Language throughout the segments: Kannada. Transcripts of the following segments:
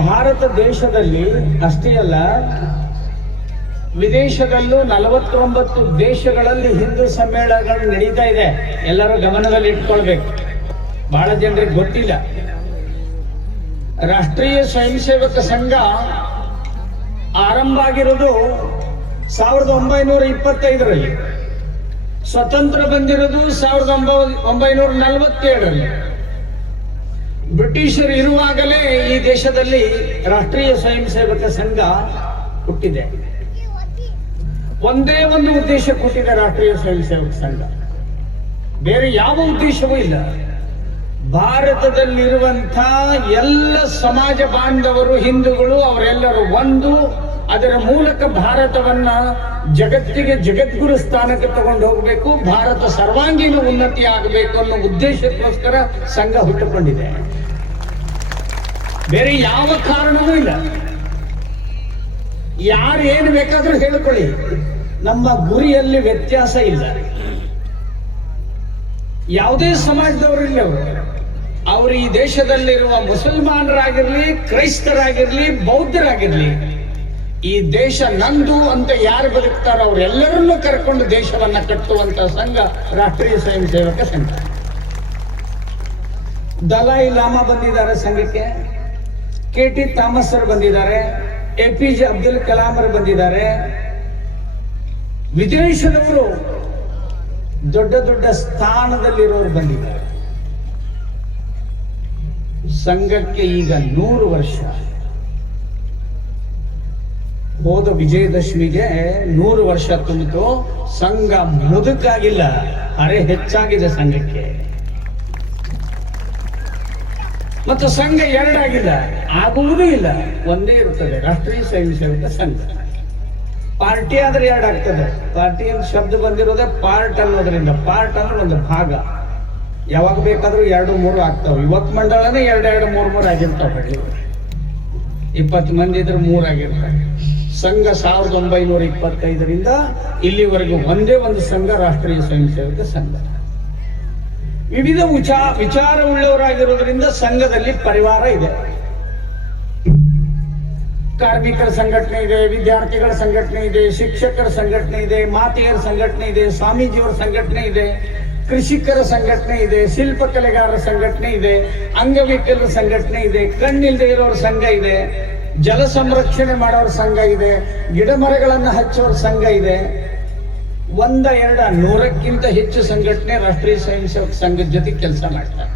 ಭಾರತ ದೇಶದಲ್ಲಿ ಅಷ್ಟೇ ಅಲ್ಲ, ವಿದೇಶದಲ್ಲೂ 49 ದೇಶಗಳಲ್ಲಿ ಹಿಂದೂ ಸಮ್ಮೇಳನಗಳು ನಡೀತಾ ಇದೆ. ಎಲ್ಲರೂ ಗಮನದಲ್ಲಿ ಇಟ್ಕೊಳ್ಬೇಕು, ಬಹಳ ಜನರಿಗೆ ಗೊತ್ತಿಲ್ಲ. ರಾಷ್ಟ್ರೀಯ ಸ್ವಯಂ ಸೇವಕ ಸಂಘ ಆರಂಭ ಆಗಿರೋದು 1925ರಲ್ಲಿ, ಸ್ವತಂತ್ರ ಬಂದಿರೋದು 1947ರಲ್ಲಿ. ಬ್ರಿಟಿಷರು ಇರುವಾಗಲೇ ಈ ದೇಶದಲ್ಲಿ ರಾಷ್ಟ್ರೀಯ ಸ್ವಯಂ ಸೇವಕ ಸಂಘ ಹುಟ್ಟಿದೆ. ಒಂದೇ ಒಂದು ಉದ್ದೇಶ ಕೊಟ್ಟಿದೆ ರಾಷ್ಟ್ರೀಯ ಸ್ವಯಂ ಸೇವಕ ಸಂಘ, ಬೇರೆ ಯಾವ ಉದ್ದೇಶವೂ ಇಲ್ಲ. ಭಾರತದಲ್ಲಿರುವಂಥ ಎಲ್ಲ ಸಮಾಜ ಬಾಂಧವರು, ಹಿಂದೂಗಳು, ಅವರೆಲ್ಲರೂ ಒಂದು, ಅದರ ಮೂಲಕ ಭಾರತವನ್ನ ಜಗತ್ತಿಗೆ ಜಗದ್ಗುರು ಸ್ಥಾನಕ್ಕೆ ತಗೊಂಡು ಹೋಗಬೇಕು, ಭಾರತ ಸರ್ವಾಂಗೀಣ ಉನ್ನತಿ ಆಗಬೇಕು ಅನ್ನೋ ಉದ್ದೇಶಕ್ಕೋಸ್ಕರ ಸಂಘ ಹುಟ್ಟುಕೊಂಡಿದೆ. ಬೇರೆ ಯಾವ ಕಾರಣವೂ ಇಲ್ಲ. ಯಾರು ಏನು ಬೇಕಾದ್ರೂ ಹೇಳಿಕೊಳ್ಳಿ, ನಮ್ಮ ಗುರಿಯಲ್ಲಿ ವ್ಯತ್ಯಾಸ ಇಲ್ಲ. ಯಾವುದೇ ಸಮಾಜದವರಿಲ್ಲ ಅವರು ಈ ದೇಶದಲ್ಲಿರುವ ಮುಸಲ್ಮಾನರಾಗಿರ್ಲಿ, ಕ್ರೈಸ್ತರಾಗಿರ್ಲಿ, ಬೌದ್ಧರಾಗಿರ್ಲಿ, ಈ ದೇಶ ನಂದು ಅಂತ ಯಾರು ಬದುಕ್ತಾರೋ ಅವರೆಲ್ಲರನ್ನೂ ಕರ್ಕೊಂಡು ದೇಶವನ್ನ ಕಟ್ಟುವಂತ ಸಂಘ ರಾಷ್ಟ್ರೀಯ ಸ್ವಯಂ ಸೇವಕ ಸಂಘ. ದಲೈ ಲಾಮಾ ಬಂದಿದ್ದಾರೆ ಸಂಘಕ್ಕೆ, KT ಥಾಮಸ್ ಅವರು ಬಂದಿದ್ದಾರೆ, APJ ಅಬ್ದುಲ್ ಕಲಾಂ ಅವರು ಬಂದಿದ್ದಾರೆ. ವಿದೇಶದವರು ದೊಡ್ಡ ದೊಡ್ಡ ಸ್ಥಾನದಲ್ಲಿರೋರು ಬಂದಿದ್ದಾರೆ. ಸಂಘಕ್ಕೆ ಈಗ 100 ವರ್ಷ. ಹೋದ ವಿಜಯದಶಮಿಗೆ 100 ವರ್ಷ ತುಂಬಿತು. ಸಂಘ ಮುದುಕಾಗಿಲ್ಲ, ಅರೆ ಹೆಚ್ಚಾಗಿದೆ ಸಂಘಕ್ಕೆ. ಮತ್ತು ಸಂಘ ಎರಡಾಗಿಲ್ಲ, ಆಗುವುದೂ ಇಲ್ಲ, ಒಂದೇ ಇರುತ್ತದೆ ರಾಷ್ಟ್ರೀಯ ಸ್ವಯಂ ಸೇವಕ ಸಂಘ. ಪಾರ್ಟಿ ಆದ್ರೆ ಎರಡಾಗ್ತದೆ. ಪಾರ್ಟಿ ಅಂತ ಶಬ್ದ ಬಂದಿರೋದೇ ಪಾರ್ಟ್ ಅನ್ನೋದ್ರಿಂದ. ಪಾರ್ಟ್ ಅಂದ್ರೆ ಒಂದು ಭಾಗ. ಯಾವಾಗ ಬೇಕಾದ್ರೂ 2-3 ಆಗ್ತಾವ. ಯುವಕ ಮಂಡಳನೇ 2-2, 3-3 ಆಗಿರ್ತಾವ. 20 ಮಂದಿ ಇದ್ರೆ 3 ಆಗಿರ್ತಾರೆ. ಸಂಘ 1925ರಿಂದ ಇಲ್ಲಿವರೆಗೂ ಒಂದೇ ಒಂದು ಸಂಘ ರಾಷ್ಟ್ರೀಯ ಸ್ವಯಂ ಸೇವಕ ಸಂಘ. ವಿವಿಧ ವಿಚಾರ ಉಳ್ಳವರಾಗಿರೋದ್ರಿಂದ ಸಂಘದಲ್ಲಿ ಪರಿವಾರ ಇದೆ. ಕಾರ್ಮಿಕರ ಸಂಘಟನೆ ಇದೆ, ವಿದ್ಯಾರ್ಥಿಗಳ ಸಂಘಟನೆ ಇದೆ, ಶಿಕ್ಷಕರ ಸಂಘಟನೆ ಇದೆ, ಮಾತೆಯರ ಸಂಘಟನೆ ಇದೆ, ಸ್ವಾಮೀಜಿಯವರ ಸಂಘಟನೆ ಇದೆ, ಕೃಷಿಕರ ಸಂಘಟನೆ ಇದೆ, ಶಿಲ್ಪಕಲೆಗಾರರ ಸಂಘಟನೆ ಇದೆ, ಅಂಗವಿಕಲರ ಸಂಘಟನೆ ಇದೆ, ಕಣ್ಣಿಲ್ದೇ ಇರೋರ ಸಂಘ ಇದೆ, ಜಲ ಸಂರಕ್ಷಣೆ ಮಾಡೋರ ಸಂಘ ಇದೆ, ಗಿಡ ಮರಗಳನ್ನು ಹಚ್ಚೋರ ಸಂಘ ಇದೆ. 100-100ಕ್ಕಿಂತ ಹೆಚ್ಚು ಸಂಘಟನೆ ರಾಷ್ಟ್ರೀಯ ಸ್ವಯಂ ಸೇವಕ ಸಂಘದ ಜೊತೆ ಕೆಲಸ ಮಾಡ್ತಾರೆ.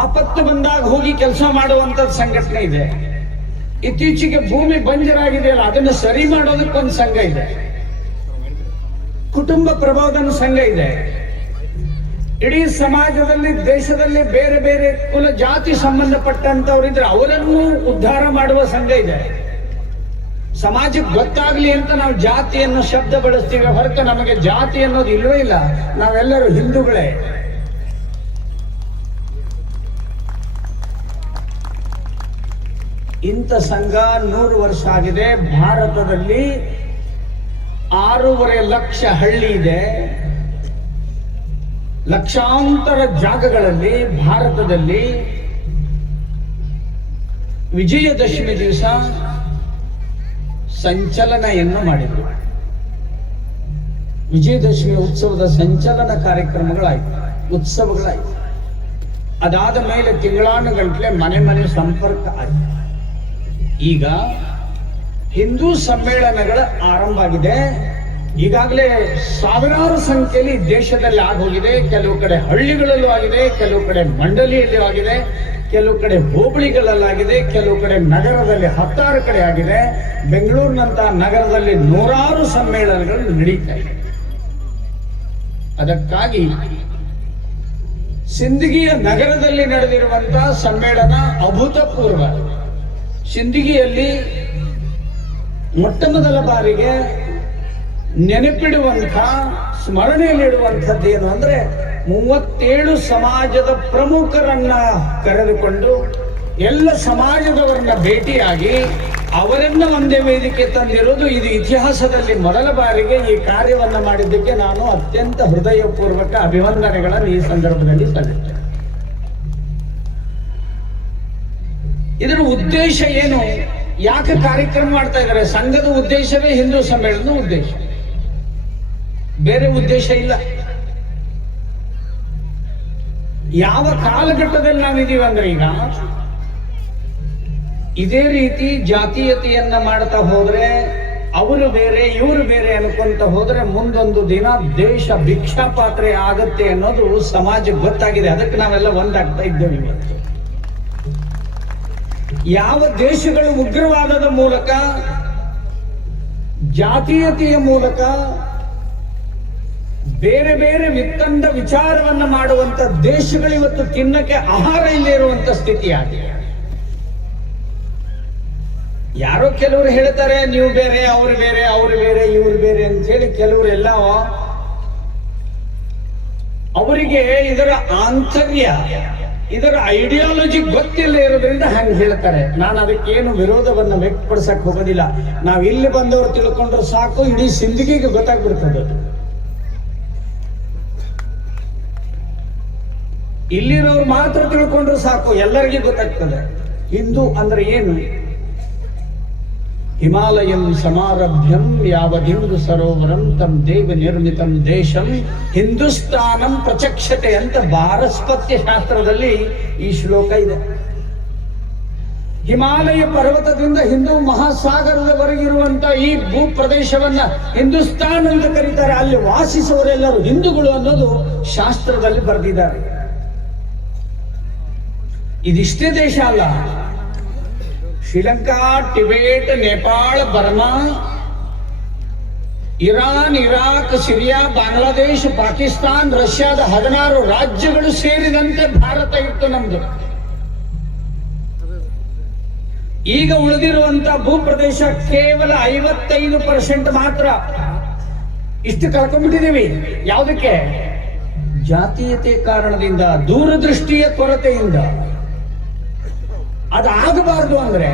ಆಪತ್ತು ಬಂದಾಗ ಹೋಗಿ ಕೆಲಸ ಮಾಡುವಂತ ಸಂಘಟನೆ ಇದೆ. ಇತ್ತೀಚೆಗೆ ಭೂಮಿ ಬಂಜರಾಗಿದೆಯಲ್ಲ, ಅದನ್ನು ಸರಿ ಮಾಡೋದಕ್ಕೊಂದು ಸಂಘ ಇದೆ. ಕುಟುಂಬ ಪ್ರಬೋಧನ ಸಂಘ ಇದೆ. ಇಡೀ ಸಮಾಜದಲ್ಲಿ, ದೇಶದಲ್ಲಿ ಬೇರೆ ಬೇರೆ ಕುಲ ಜಾತಿ ಸಂಬಂಧಪಟ್ಟಂತವರಿದ್ರೆ ಅವರನ್ನು ಉದ್ಧಾರ ಮಾಡುವ ಸಂಘ ಇದೆ. ಸಮಾಜಕ್ಕೆ ಗೊತ್ತಾಗ್ಲಿ ಅಂತ ನಾವು ಜಾತಿ ಅನ್ನೋ ಶಬ್ದ ಬಳಸ್ತೀವಿ ಹೊರತು ನಮಗೆ ಜಾತಿ ಅನ್ನೋದು ಇಲ್ಲವೇ ಇಲ್ಲ. ನಾವೆಲ್ಲರೂ ಹಿಂದೂಗಳೇ. ಇಂಥ ಸಂಘ 100 ವರ್ಷ ಆಗಿದೆ. ಭಾರತದಲ್ಲಿ 6.5 ಲಕ್ಷ ಹಳ್ಳಿ ಇದೆ. ಲಕ್ಷಾಂತರ ಜಾಗಗಳಲ್ಲಿ ಭಾರತದಲ್ಲಿ ವಿಜಯದಶಮಿ ದಿವಸ ಸಂಚಲನೆಯನ್ನು ಮಾಡಿದರು. ವಿಜಯದಶಮಿ ಉತ್ಸವದ ಸಂಚಲನ ಕಾರ್ಯಕ್ರಮಗಳಾಯ್ತು, ಉತ್ಸವಗಳಾಯ್ತು. ಅದಾದ ಮೇಲೆ ತಿಂಗಳಾನುಗಂಟಲೆ ಮನೆ ಮನೆ ಸಂಪರ್ಕ ಆಯ್ತು. ಈಗ ಹಿಂದೂ ಸಮ್ಮೇಳನಗಳ ಆರಂಭ ಆಗಿದೆ. ಈಗಾಗಲೇ ಸಾವಿರಾರು ಸಂಖ್ಯೆಯಲ್ಲಿ ದೇಶದಲ್ಲಿ ಆಗೋಗಿದೆ. ಕೆಲವು ಕಡೆ ಹಳ್ಳಿಗಳಲ್ಲೂ ಆಗಿದೆ, ಕೆಲವು ಕಡೆ ಮಂಡಳಿಯಲ್ಲೂ ಆಗಿದೆ, ಕೆಲವು ಕಡೆ ಹೋಬಳಿಗಳಲ್ಲಾಗಿದೆ, ಕೆಲವು ಕಡೆ ನಗರದಲ್ಲಿ 10 ಕಡೆ ಆಗಿದೆ. ಬೆಂಗಳೂರಿನಂತಹ ನಗರದಲ್ಲಿ 100 ಸಮ್ಮೇಳನಗಳು ನಡೀತಾ ಇದೆ. ಅದಕ್ಕಾಗಿ ಸಿಂದಗಿಯ ನಗರದಲ್ಲಿ ನಡೆದಿರುವಂತಹ ಸಮ್ಮೇಳನ ಅಭೂತಪೂರ್ವ. ಸಿಂದಗಿಯಲ್ಲಿ ಮೊಟ್ಟಮೊದಲ ಬಾರಿಗೆ ನೆನಪಿಡುವಂಥ, ಸ್ಮರಣೆಯಲ್ಲಿಡುವಂಥದ್ದು ಏನು ಅಂದ್ರೆ 37 ಸಮಾಜದ ಪ್ರಮುಖರನ್ನ ಕರೆದುಕೊಂಡು ಎಲ್ಲ ಸಮಾಜದವರನ್ನ ಭೇಟಿಯಾಗಿ ಅವರನ್ನ ಒಂದೇ ವೇದಿಕೆ ತಂದಿರೋದು. ಇದು ಇತಿಹಾಸದಲ್ಲಿ ಮೊದಲ ಬಾರಿಗೆ ಈ ಕಾರ್ಯವನ್ನ ಮಾಡಿದ್ದಕ್ಕೆ ನಾನು ಅತ್ಯಂತ ಹೃದಯಪೂರ್ವಕ ಅಭಿವಂದನೆಗಳನ್ನು ಈ ಸಂದರ್ಭದಲ್ಲಿ ಸಲ್ಲಿಸ್ತೇನೆ. ಇದರ ಉದ್ದೇಶ ಏನು? ಯಾಕೆ ಕಾರ್ಯಕ್ರಮ ಮಾಡ್ತಾ ಇದ್ದಾರೆ? ಸಂಘದ ಉದ್ದೇಶವೇ ಹಿಂದೂ ಸಮ್ಮೇಳನದ ಉದ್ದೇಶ, ಬೇರೆ ಉದ್ದೇಶ ಇಲ್ಲ. ಯಾವ ಕಾಲಘಟ್ಟದಲ್ಲಿ ನಾವಿದೀವಿ ಅಂದ್ರೆ, ಈಗ ಇದೇ ರೀತಿ ಜಾತೀಯತೆಯನ್ನ ಮಾಡ್ತಾ ಹೋದ್ರೆ, ಅವರು ಬೇರೆ ಇವರು ಬೇರೆ ಅನ್ಕೊಂತ ಹೋದ್ರೆ ಮುಂದೊಂದು ದಿನ ದೇಶ ಭಿಕ್ಷಾ ಪಾತ್ರೆ ಆಗತ್ತೆ ಅನ್ನೋದು ಸಮಾಜಕ್ಕೆ ಗೊತ್ತಾಗಿದೆ. ಅದಕ್ಕೆ ನಾವೆಲ್ಲ ಒಂದಾಗ್ತಾ ಇದ್ದೇವೆ ಇವತ್ತು. ಯಾವ ದೇಶಗಳು ಉಗ್ರವಾದದ ಮೂಲಕ, ಜಾತೀಯತೆಯ ಮೂಲಕ ಬೇರೆ ಬೇರೆ ವಿತ್ತಂಡ ವಿಚಾರವನ್ನ ಮಾಡುವಂತ ದೇಶಗಳು ಇವತ್ತು ತಿನ್ನಕ್ಕೆ ಆಹಾರ ಇಲ್ಲೇ ಇರುವಂತ ಸ್ಥಿತಿ ಆಗಿದೆ. ಯಾರೋ ಕೆಲವರು ಹೇಳ್ತಾರೆ ನೀವು ಬೇರೆ ಅವ್ರು ಬೇರೆ, ಅವ್ರು ಬೇರೆ ಇವ್ರು ಬೇರೆ ಅಂತ ಹೇಳಿ. ಕೆಲವರೆಲ್ಲ ಅವರಿಗೆ ಇದರ ಆಂತರ್ಯ, ಇದರ ಐಡಿಯಾಲಜಿ ಗೊತ್ತಿಲ್ಲ ಇರೋದ್ರಿಂದ ಹಂಗೆ ಹೇಳ್ತಾರೆ. ನಾನು ಅದಕ್ಕೇನು ವಿರೋಧವನ್ನ ವ್ಯಕ್ತಪಡಿಸಕ್ ಹೋಗೋದಿಲ್ಲ. ನಾವು ಇಲ್ಲಿ ಬಂದವರು ತಿಳ್ಕೊಂಡ್ರೆ ಸಾಕು, ಇಡೀ ಸಿಂದಗಿಗೆ ಗೊತ್ತಾಗ್ಬಿಡ್ತದೆ. ಇಲ್ಲಿರೋರು ಮಾತ್ರ ತಿಳ್ಕೊಂಡ್ರು ಸಾಕು, ಎಲ್ಲರಿಗೂ ಗೊತ್ತಾಗ್ತದೆ ಹಿಂದೂ ಅಂದ್ರೆ ಏನು. ಹಿಮಾಲಯಂ ಸಮಾರಭ್ಯಂ ಯಾವದಿಂದು ಸರೋವರಂ ತಂ ದೇವ ನಿರ್ಮಿತಂ ದೇಶಂ ಹಿಂದೂಸ್ತಾನಂ ಪ್ರಚಕ್ಷತೆ ಅಂತ ಬಾರಸ್ಪತ್ಯ ಶಾಸ್ತ್ರದಲ್ಲಿ ಈ ಶ್ಲೋಕ ಇದೆ. ಹಿಮಾಲಯ ಪರ್ವತದಿಂದ ಹಿಂದೂ ಮಹಾಸಾಗರದವರೆಗಿರುವಂತ ಈ ಭೂ ಪ್ರದೇಶವನ್ನ ಹಿಂದೂಸ್ತಾನ್ ಅಂತ ಕರೀತಾರೆ. ಅಲ್ಲಿ ವಾಸಿಸುವವರೆಲ್ಲರೂ ಹಿಂದೂಗಳು ಅನ್ನೋದು ಶಾಸ್ತ್ರದಲ್ಲಿ ಬರೆದಿದ್ದಾರೆ. ಇದಿಷ್ಟೇ ದೇಶ ಅಲ್ಲ, Sri Lanka, Tibet, Nepal, Burma, Iran, Iraq, Syria, Bangladesh, Pakistan, ರಷ್ಯಾದ 16 ರಾಜ್ಯಗಳು ಸೇರಿದಂತೆ ಭಾರತ ಇತ್ತು ನಮ್ದು. ಈಗ ಉಳಿದಿರುವಂತ ಭೂಪ್ರದೇಶ ಕೇವಲ 55% ಮಾತ್ರ. ಇಷ್ಟು ಕಳ್ಕೊಂಡ್ಬಿಟ್ಟಿದ್ದೀವಿ. ಯಾವುದಕ್ಕೆ? ಜಾತೀಯತೆ ಕಾರಣದಿಂದ, ದೂರದೃಷ್ಟಿಯ ಕೊರತೆಯಿಂದ. ಅದಾಗಬಾರದು ಅಂದ್ರೆ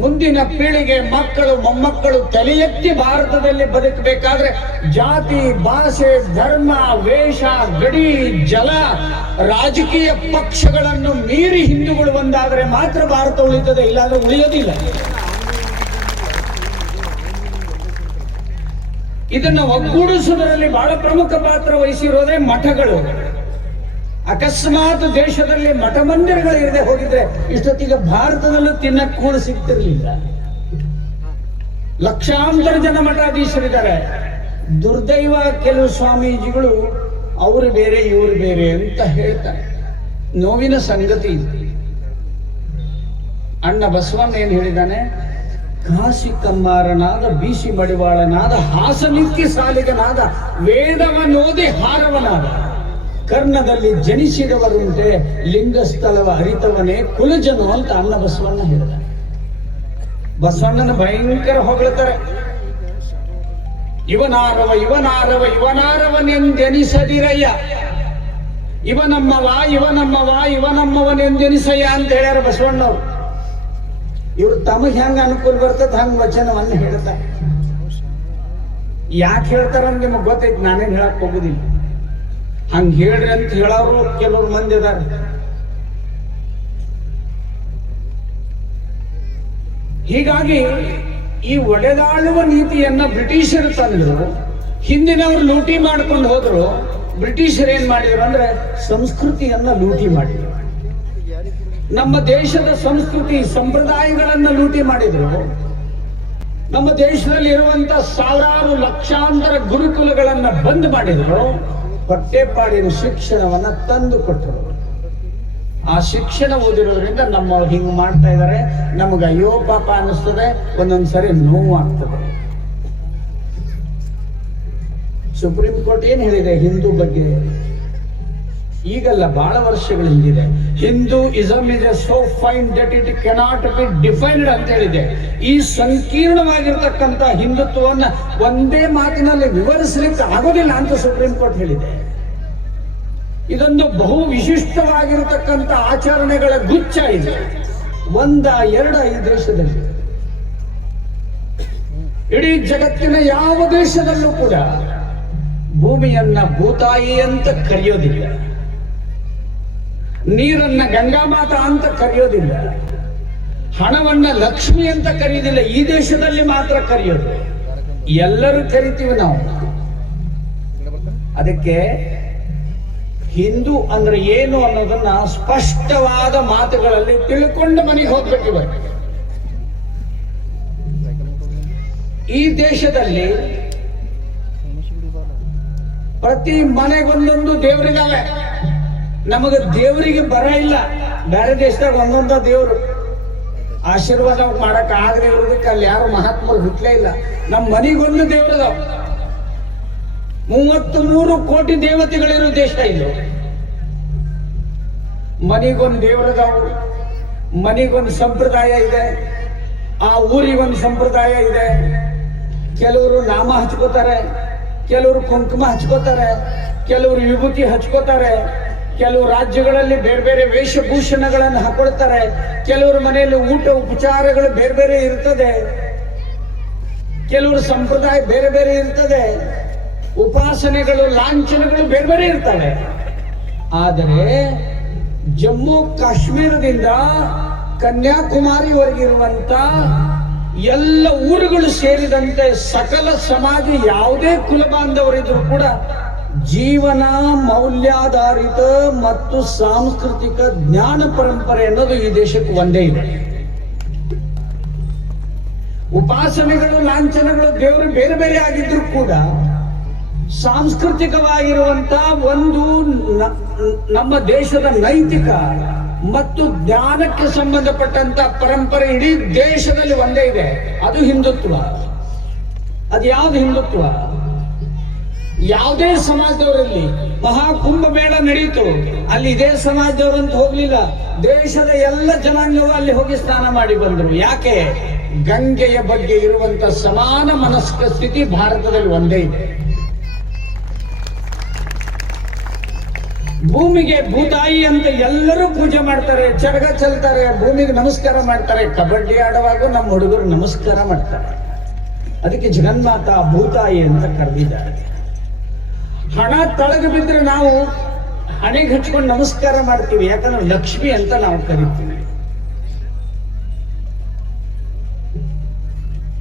ಮುಂದಿನ ಪೀಳಿಗೆ, ಮಕ್ಕಳು ಮೊಮ್ಮಕ್ಕಳು ತಲೆ ಎತ್ತಿ ಭಾರತದಲ್ಲಿ ಬದುಕಬೇಕಾದ್ರೆ ಜಾತಿ, ಭಾಷೆ, ಧರ್ಮ, ವೇಷ, ಗಡಿ, ಜಲ, ರಾಜಕೀಯ ಪಕ್ಷಗಳನ್ನು ಮೀರಿ ಹಿಂದೂಗಳು ಒಂದಾದರೆ ಮಾತ್ರ ಭಾರತ ಉಳಿತದೆ, ಇಲ್ಲಾಂದ್ರೆ ಉಳಿಯೋದಿಲ್ಲ. ಇದನ್ನ ಒಗ್ಗೂಡಿಸುವುದರಲ್ಲಿ ಬಹಳ ಪ್ರಮುಖ ಪಾತ್ರ ವಹಿಸಿರೋದೇ ಮಠಗಳು. ಅಕಸ್ಮಾತ್ ದೇಶದಲ್ಲಿ ಮಠ ಮಂದಿರಗಳು ಇರದೆ ಹೋಗಿದ್ರೆ ಇಷ್ಟೊತ್ತಿಗೆ ಭಾರತದಲ್ಲೂ ತಿನ್ನಕ್ಕೆ ಕೂಳು ಸಿಗ್ತಿರ್ಲಿಲ್ಲ. ಲಕ್ಷಾಂತರ ಜನ ಮಠಾಧೀಶರಿದ್ದಾರೆ. ದುರ್ದೈವ ಕೆಲವು ಸ್ವಾಮೀಜಿಗಳು ಅವರು ಬೇರೆ ಇವರು ಬೇರೆ ಅಂತ ಹೇಳ್ತಾರೆ. ನೋವಿನ ಸಂಗತಿ ಇದು. ಅಣ್ಣ ಬಸವಣ್ಣ ಏನ್ ಹೇಳಿದಾನೆ? ಕಾಶಿ ಕಮ್ಮಾರನಾದ, ಬೀಸಿ ಮಡಿವಾಳನಾದ, ಹಾಸನಿತ್ಯ ಸಾಲಿಗನಾದ, ವೇದವನೋದಿ ಹಾರವನಾದ, ಕರ್ಣದಲ್ಲಿ ಜನಿಸಿದವರುಂಟೆ, ಲಿಂಗಸ್ಥಳವ ಅರಿತವನೇ ಕುಲಜನು ಅಂತ ಅಣ್ಣ ಬಸವಣ್ಣ ಹೇಳಿದ. ಬಸವಣ್ಣನ ಭಯಂಕರ ಹೊಗಳ್ತಾರೆ. ಇವನಾರವ ಇವನಾರವ ಇವನಾರವನೆಂದೆನಿಸದಿರಯ್ಯ, ಇವನಮ್ಮವ ಇವನಮ್ಮವ ಇವನಮ್ಮವನೆಂದೆನಿಸಯ್ಯ ಅಂತ ಹೇಳ್ಯಾರ ಬಸವಣ್ಣವ್ರು. ಇವ್ರು ತಮಗೆ ಹೆಂಗ ಅನುಕೂಲ ಬರ್ತದ ಹಂಗ ವಚನವನ್ನ ಹೇಳ್ತಾರೆ. ಯಾಕೆ ಹೇಳ್ತಾರ ಅಂತ ನಿಮಗೆ ಗೊತ್ತೈತಿ, ನಾನೇನ್ ಹೇಳಕ್ ಹೋಗುದಿಲ್ಲ. ಹಂಗ ಹೇಳ್ರಿ ಅಂತ ಹೇಳೋರು ಕೆಲವ್ರು ಮಂದಿ ಇದಾರ. ಹೀಗಾಗಿ ಈ ಒಡೆದಾಳುವ ನೀತಿಯನ್ನ ಬ್ರಿಟಿಷರು ತಂದ್ರು, ಹಿಂದಿನವರು ಲೂಟಿ ಮಾಡ್ಕೊಂಡು ಹೋದ್ರು. ಬ್ರಿಟಿಷರು ಏನ್ ಮಾಡಿದ್ರು ಅಂದ್ರೆ ಸಂಸ್ಕೃತಿಯನ್ನ ಲೂಟಿ ಮಾಡಿದ್ರು. ನಮ್ಮ ದೇಶದ ಸಂಸ್ಕೃತಿ ಸಂಪ್ರದಾಯಗಳನ್ನ ಲೂಟಿ ಮಾಡಿದ್ರು. ನಮ್ಮ ದೇಶದಲ್ಲಿ ಇರುವಂತ ಸಾವಿರಾರು ಲಕ್ಷಾಂತರ ಗುರುಕುಲಗಳನ್ನ ಬಂದ್ ಮಾಡಿದ್ರು. ಹೊಟ್ಟೆಪಾಡಿನ ಶಿಕ್ಷಣವನ್ನ ತಂದು ಕೊಟ್ಟರು. ಆ ಶಿಕ್ಷಣ ಓದಿರೋದ್ರಿಂದ ನಮ್ಮವ್ರು ಹಿಂಗ್ ಮಾಡ್ತಾ ಇದ್ದಾರೆ. ನಮ್ಗೆ ಅಯ್ಯೋ ಪಾಪ ಅನಿಸ್ತದೆ, ಒಂದೊಂದ್ಸರಿ ನೋವು ಆಗ್ತದೆ. ಸುಪ್ರೀಂ ಕೋರ್ಟ್ ಏನ್ ಹೇಳಿದೆ ಹಿಂದೂ ಬಗ್ಗೆ? ಈಗಲ್ಲ, ಬಹಳ ವರ್ಷಗಳ ಹಿಂದಿದೆ. Hinduism is a so fine that it cannot be defined ಅಂತ ಹೇಳಿದೆ. ಈ ಸಂಕೀರ್ಣವಾಗಿರ್ತಕ್ಕಂಥ ಹಿಂದುತ್ವವನ್ನ ಒಂದೇ ಮಾತಿನಲ್ಲಿ ವಿವರಿಸಲಿಕ್ಕೆ ಆಗೋದಿಲ್ಲ ಅಂತ ಸುಪ್ರೀಂ ಕೋರ್ಟ್ ಹೇಳಿದೆ. ಇದೊಂದು ಬಹು ವಿಶಿಷ್ಟವಾಗಿರತಕ್ಕಂಥ ಆಚರಣೆಗಳ ಗುಚ್ಛ ಇದೆ. ಒಂದ ಎರಡ ಈ ದೇಶದಲ್ಲಿ, ಇಡೀ ಜಗತ್ತಿನ ಯಾವ ದೇಶದಲ್ಲೂ ಕೂಡ ಭೂಮಿಯನ್ನ ಭೂತಾಯಿ ಅಂತ ಕರೆಯೋದಿಲ್ಲ, ನೀರನ್ನ ಗಂಗಾಮಾತಾ ಅಂತ ಕರೆಯೋದಿಲ್ಲ, ಹಣವನ್ನ ಲಕ್ಷ್ಮಿ ಅಂತ ಕರೆಯುವುದಿಲ್ಲ, ಈ ದೇಶದಲ್ಲಿ ಮಾತ್ರ ಕರೆಯೋದು. ಎಲ್ಲರೂ ಕರಿತೀವಿ ನಾವು. ಅದಕ್ಕೆ ಹಿಂದೂ ಅಂದ್ರೆ ಏನು ಅನ್ನೋದನ್ನ ಸ್ಪಷ್ಟವಾದ ಮಾತುಗಳಲ್ಲಿ ತಿಳ್ಕೊಂಡು ಮನೆಗೆ ಹೋಗ್ಬೇಕಿವ. ಈ ದೇಶದಲ್ಲಿ ಪ್ರತಿ ಮನೆಗೊಂದೊಂದು ದೇವರಿದಾವೆ. ನಮಗೆ ದೇವರಿಗೆ ಬರ ಇಲ್ಲ. ಬೇರೆ ದೇಶದಾಗ ಒಂದೊಂದ ದೇವರು ಆಶೀರ್ವಾದ ಮಾಡಕ್ ಆಗದೆ ಇರೋದಕ್ಕೆ ಅಲ್ಲಿ ಯಾರು ಮಹಾತ್ಮರು ಹುಟ್ಟಲೇ ಇಲ್ಲ. ನಮ್ಮ ಮನೆಗೊಂದು ದೇವರದಾವ. 33 ಕೋಟಿ ದೇವತೆಗಳಿರೋ ದೇಶ ಇದು. ಮನೆಗೊಂದು ದೇವರದಾವು, ಮನೆಗೊಂದು ಸಂಪ್ರದಾಯ ಇದೆ, ಆ ಊರಿಗೊಂದು ಸಂಪ್ರದಾಯ ಇದೆ. ಕೆಲವರು ನಾಮ ಹಚ್ಕೋತಾರೆ, ಕೆಲವರು ಕುಂಕುಮ ಹಚ್ಕೋತಾರೆ, ಕೆಲವರು ವಿಭೂತಿ ಹಚ್ಕೋತಾರೆ, ಕೆಲವು ರಾಜ್ಯಗಳಲ್ಲಿ ಬೇರೆ ಬೇರೆ ವೇಷಭೂಷಣಗಳನ್ನು ಹಾಕೊಳ್ತಾರೆ, ಕೆಲವರು ಮನೆಯಲ್ಲಿ ಊಟ ಉಪಚಾರಗಳು ಬೇರೆ ಬೇರೆ ಇರ್ತದೆ, ಕೆಲವರು ಸಂಪ್ರದಾಯ ಬೇರೆ ಬೇರೆ ಇರ್ತದೆ, ಉಪಾಸನೆಗಳು ಲಾಂಛನಗಳು ಬೇರೆ ಬೇರೆ ಇರ್ತವೆ. ಆದರೆ ಜಮ್ಮು ಕಾಶ್ಮೀರದಿಂದ ಕನ್ಯಾಕುಮಾರಿವರೆಗಿರುವಂತ ಎಲ್ಲ ಊರುಗಳು ಸೇರಿದಂತೆ ಸಕಲ ಸಮಾಜ ಯಾವುದೇ ಕುಲ ಬಾಂಧವರಿದ್ರು ಕೂಡ ಜೀವನ ಮೌಲ್ಯಾಧಾರಿತ ಮತ್ತು ಸಾಂಸ್ಕೃತಿಕ ಜ್ಞಾನ ಪರಂಪರೆ ಅನ್ನೋದು ಈ ದೇಶಕ್ಕೆ ಒಂದೇ ಇದೆ. ಉಪಾಸನೆಗಳು ಲಾಂಛನಗಳು ದೇವರು ಬೇರೆ ಬೇರೆ ಆಗಿದ್ರು ಕೂಡ ಸಾಂಸ್ಕೃತಿಕವಾಗಿರುವಂತ ಒಂದು ನಮ್ಮ ದೇಶದ ನೈತಿಕ ಮತ್ತು ಜ್ಞಾನಕ್ಕೆ ಸಂಬಂಧಪಟ್ಟಂತ ಪರಂಪರೆ ಇಡೀ ದೇಶದಲ್ಲಿ ಒಂದೇ ಇದೆ. ಅದು ಹಿಂದುತ್ವ. ಅದು ಯಾವ್ದು ಹಿಂದುತ್ವ? ಯಾವುದೇ ಸಮಾಜದವರಲ್ಲಿ ಮಹಾಕುಂಭ ಮೇಳ ನಡೀತು, ಅಲ್ಲಿ ಇದೇ ಸಮಾಜದವರು ಅಂತ ಹೋಗ್ಲಿಲ್ಲ. ದೇಶದ ಎಲ್ಲ ಜನಾಂಗವು ಅಲ್ಲಿ ಹೋಗಿ ಸ್ನಾನ ಮಾಡಿ ಬಂದರು. ಯಾಕೆ? ಗಂಗೆಯ ಬಗ್ಗೆ ಇರುವಂತ ಸಮಾನ ಮನಸ್ಕ ಸ್ಥಿತಿ ಭಾರತದಲ್ಲಿ ಒಂದೇ ಇದೆ. ಭೂಮಿಗೆ ಭೂತಾಯಿ ಅಂತ ಎಲ್ಲರೂ ಪೂಜೆ ಮಾಡ್ತಾರೆ, ಚರಗ ಚೆಲ್ತಾರೆ, ಭೂಮಿಗೆ ನಮಸ್ಕಾರ ಮಾಡ್ತಾರೆ. ಕಬಡ್ಡಿ ಆಡುವಾಗ ನಮ್ಮ ಹುಡುಗರು ನಮಸ್ಕಾರ ಮಾಡ್ತಾರೆ. ಅದಕ್ಕೆ ಜಗನ್ಮಾತ ಭೂತಾಯಿ ಅಂತ ಕರೆದಿದ್ದಾರೆ. ಹಣ ತಳಗ ಬಿದ್ದರೆ ನಾವು ಹಣೆಗೆ ಹಚ್ಕೊಂಡು ನಮಸ್ಕಾರ ಮಾಡ್ತೀವಿ, ಯಾಕಂದ್ರೆ ಲಕ್ಷ್ಮಿ ಅಂತ ನಾವು ಕರಿತೀವಿ.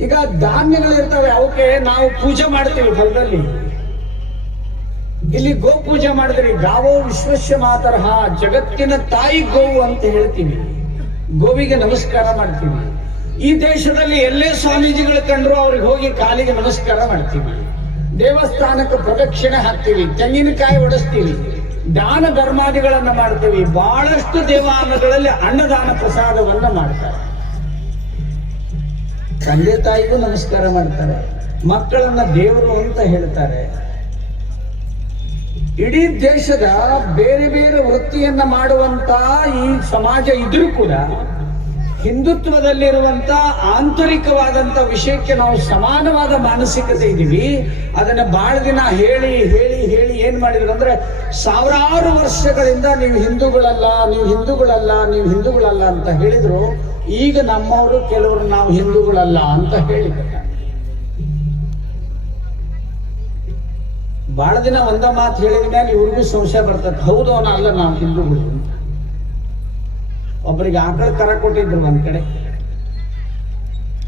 ಈಗ ಧಾನ್ಯಗಳಿರ್ತವೆ, ಅವಕ್ಕೆ ನಾವು ಪೂಜೆ ಮಾಡ್ತೀವಿ ಹೊಲದಲ್ಲಿ. ಇಲ್ಲಿ ಗೋ ಪೂಜೆ ಮಾಡಿದ್ರಿ, ಗಾವೋ ವಿಶ್ವಸ್ಯ ಮಾತರಹ, ಜಗತ್ತಿನ ತಾಯಿ ಗೋವು ಅಂತ ಹೇಳ್ತೀವಿ. ಗೋವಿಗೆ ನಮಸ್ಕಾರ ಮಾಡ್ತೀವಿ. ಈ ದೇಶದಲ್ಲಿ ಎಲ್ಲೇ ಸ್ವಾಮೀಜಿಗಳು ಕಂಡ್ರು ಅವ್ರಿಗೆ ಹೋಗಿ ಕಾಲಿಗೆ ನಮಸ್ಕಾರ ಮಾಡ್ತೀವಿ. ದೇವಸ್ಥಾನಕ್ಕೆ ಪ್ರದಕ್ಷಿಣೆ ಹಾಕ್ತೀವಿ, ತೆಂಗಿನಕಾಯಿ ಒಡಿಸ್ತೀವಿ, ದಾನ ಧರ್ಮಾದಿಗಳನ್ನ ಮಾಡ್ತೀವಿ. ಬಹಳಷ್ಟು ದೇವಾಲಯಗಳಲ್ಲಿ ಅನ್ನದಾನ ಪ್ರಸಾದವನ್ನ ಮಾಡ್ತಾರೆ. ತಂದೆ ತಾಯಿಗೂ ನಮಸ್ಕಾರ ಮಾಡ್ತಾರೆ, ಮಕ್ಕಳನ್ನ ದೇವರು ಅಂತ ಹೇಳ್ತಾರೆ. ಇಡೀ ದೇಶದ ಬೇರೆ ಬೇರೆ ವೃತ್ತಿಯನ್ನ ಮಾಡುವಂತ ಈ ಸಮಾಜ ಇದ್ರೂ ಕೂಡ ಹಿಂದುತ್ವದಲ್ಲಿರುವಂತ ಆಂತರಿಕವಾದಂತ ವಿಷಯಕ್ಕೆ ನಾವು ಸಮಾನವಾದ ಮಾನಸಿಕತೆ ಇದೀವಿ. ಅದನ್ನ ಬಹಳ ದಿನ ಹೇಳಿ ಹೇಳಿ ಹೇಳಿ ಏನ್ ಮಾಡಿದ್ರು ಅಂದ್ರೆ, ಸಾವಿರಾರು ವರ್ಷಗಳಿಂದ ನೀವು ಹಿಂದೂಗಳಲ್ಲ, ನೀವು ಹಿಂದೂಗಳಲ್ಲ, ನೀವು ಹಿಂದೂಗಳಲ್ಲ ಅಂತ ಹೇಳಿದ್ರು. ಈಗ ನಮ್ಮವರು ಕೆಲವರು ನಾವು ಹಿಂದೂಗಳಲ್ಲ ಅಂತ ಹೇಳಿದ್ದಾರೆ. ಬಹಳ ದಿನ ಒಂದ ಮಾತು ಹೇಳಿದ ಮೇಲೆ ಇವ್ರಿಗೂ ಸಂಶಯ ಬರ್ತದೆ, ಹೌದು ಅವನ ಅಲ್ಲ ನಾವು ಹಿಂದೂಗಳು. ಒಬ್ಬರಿಗೆ ಆಕಳ ಕರ ಕೊಟ್ಟಿದ್ರು ಒಂದ್ ಕಡೆ,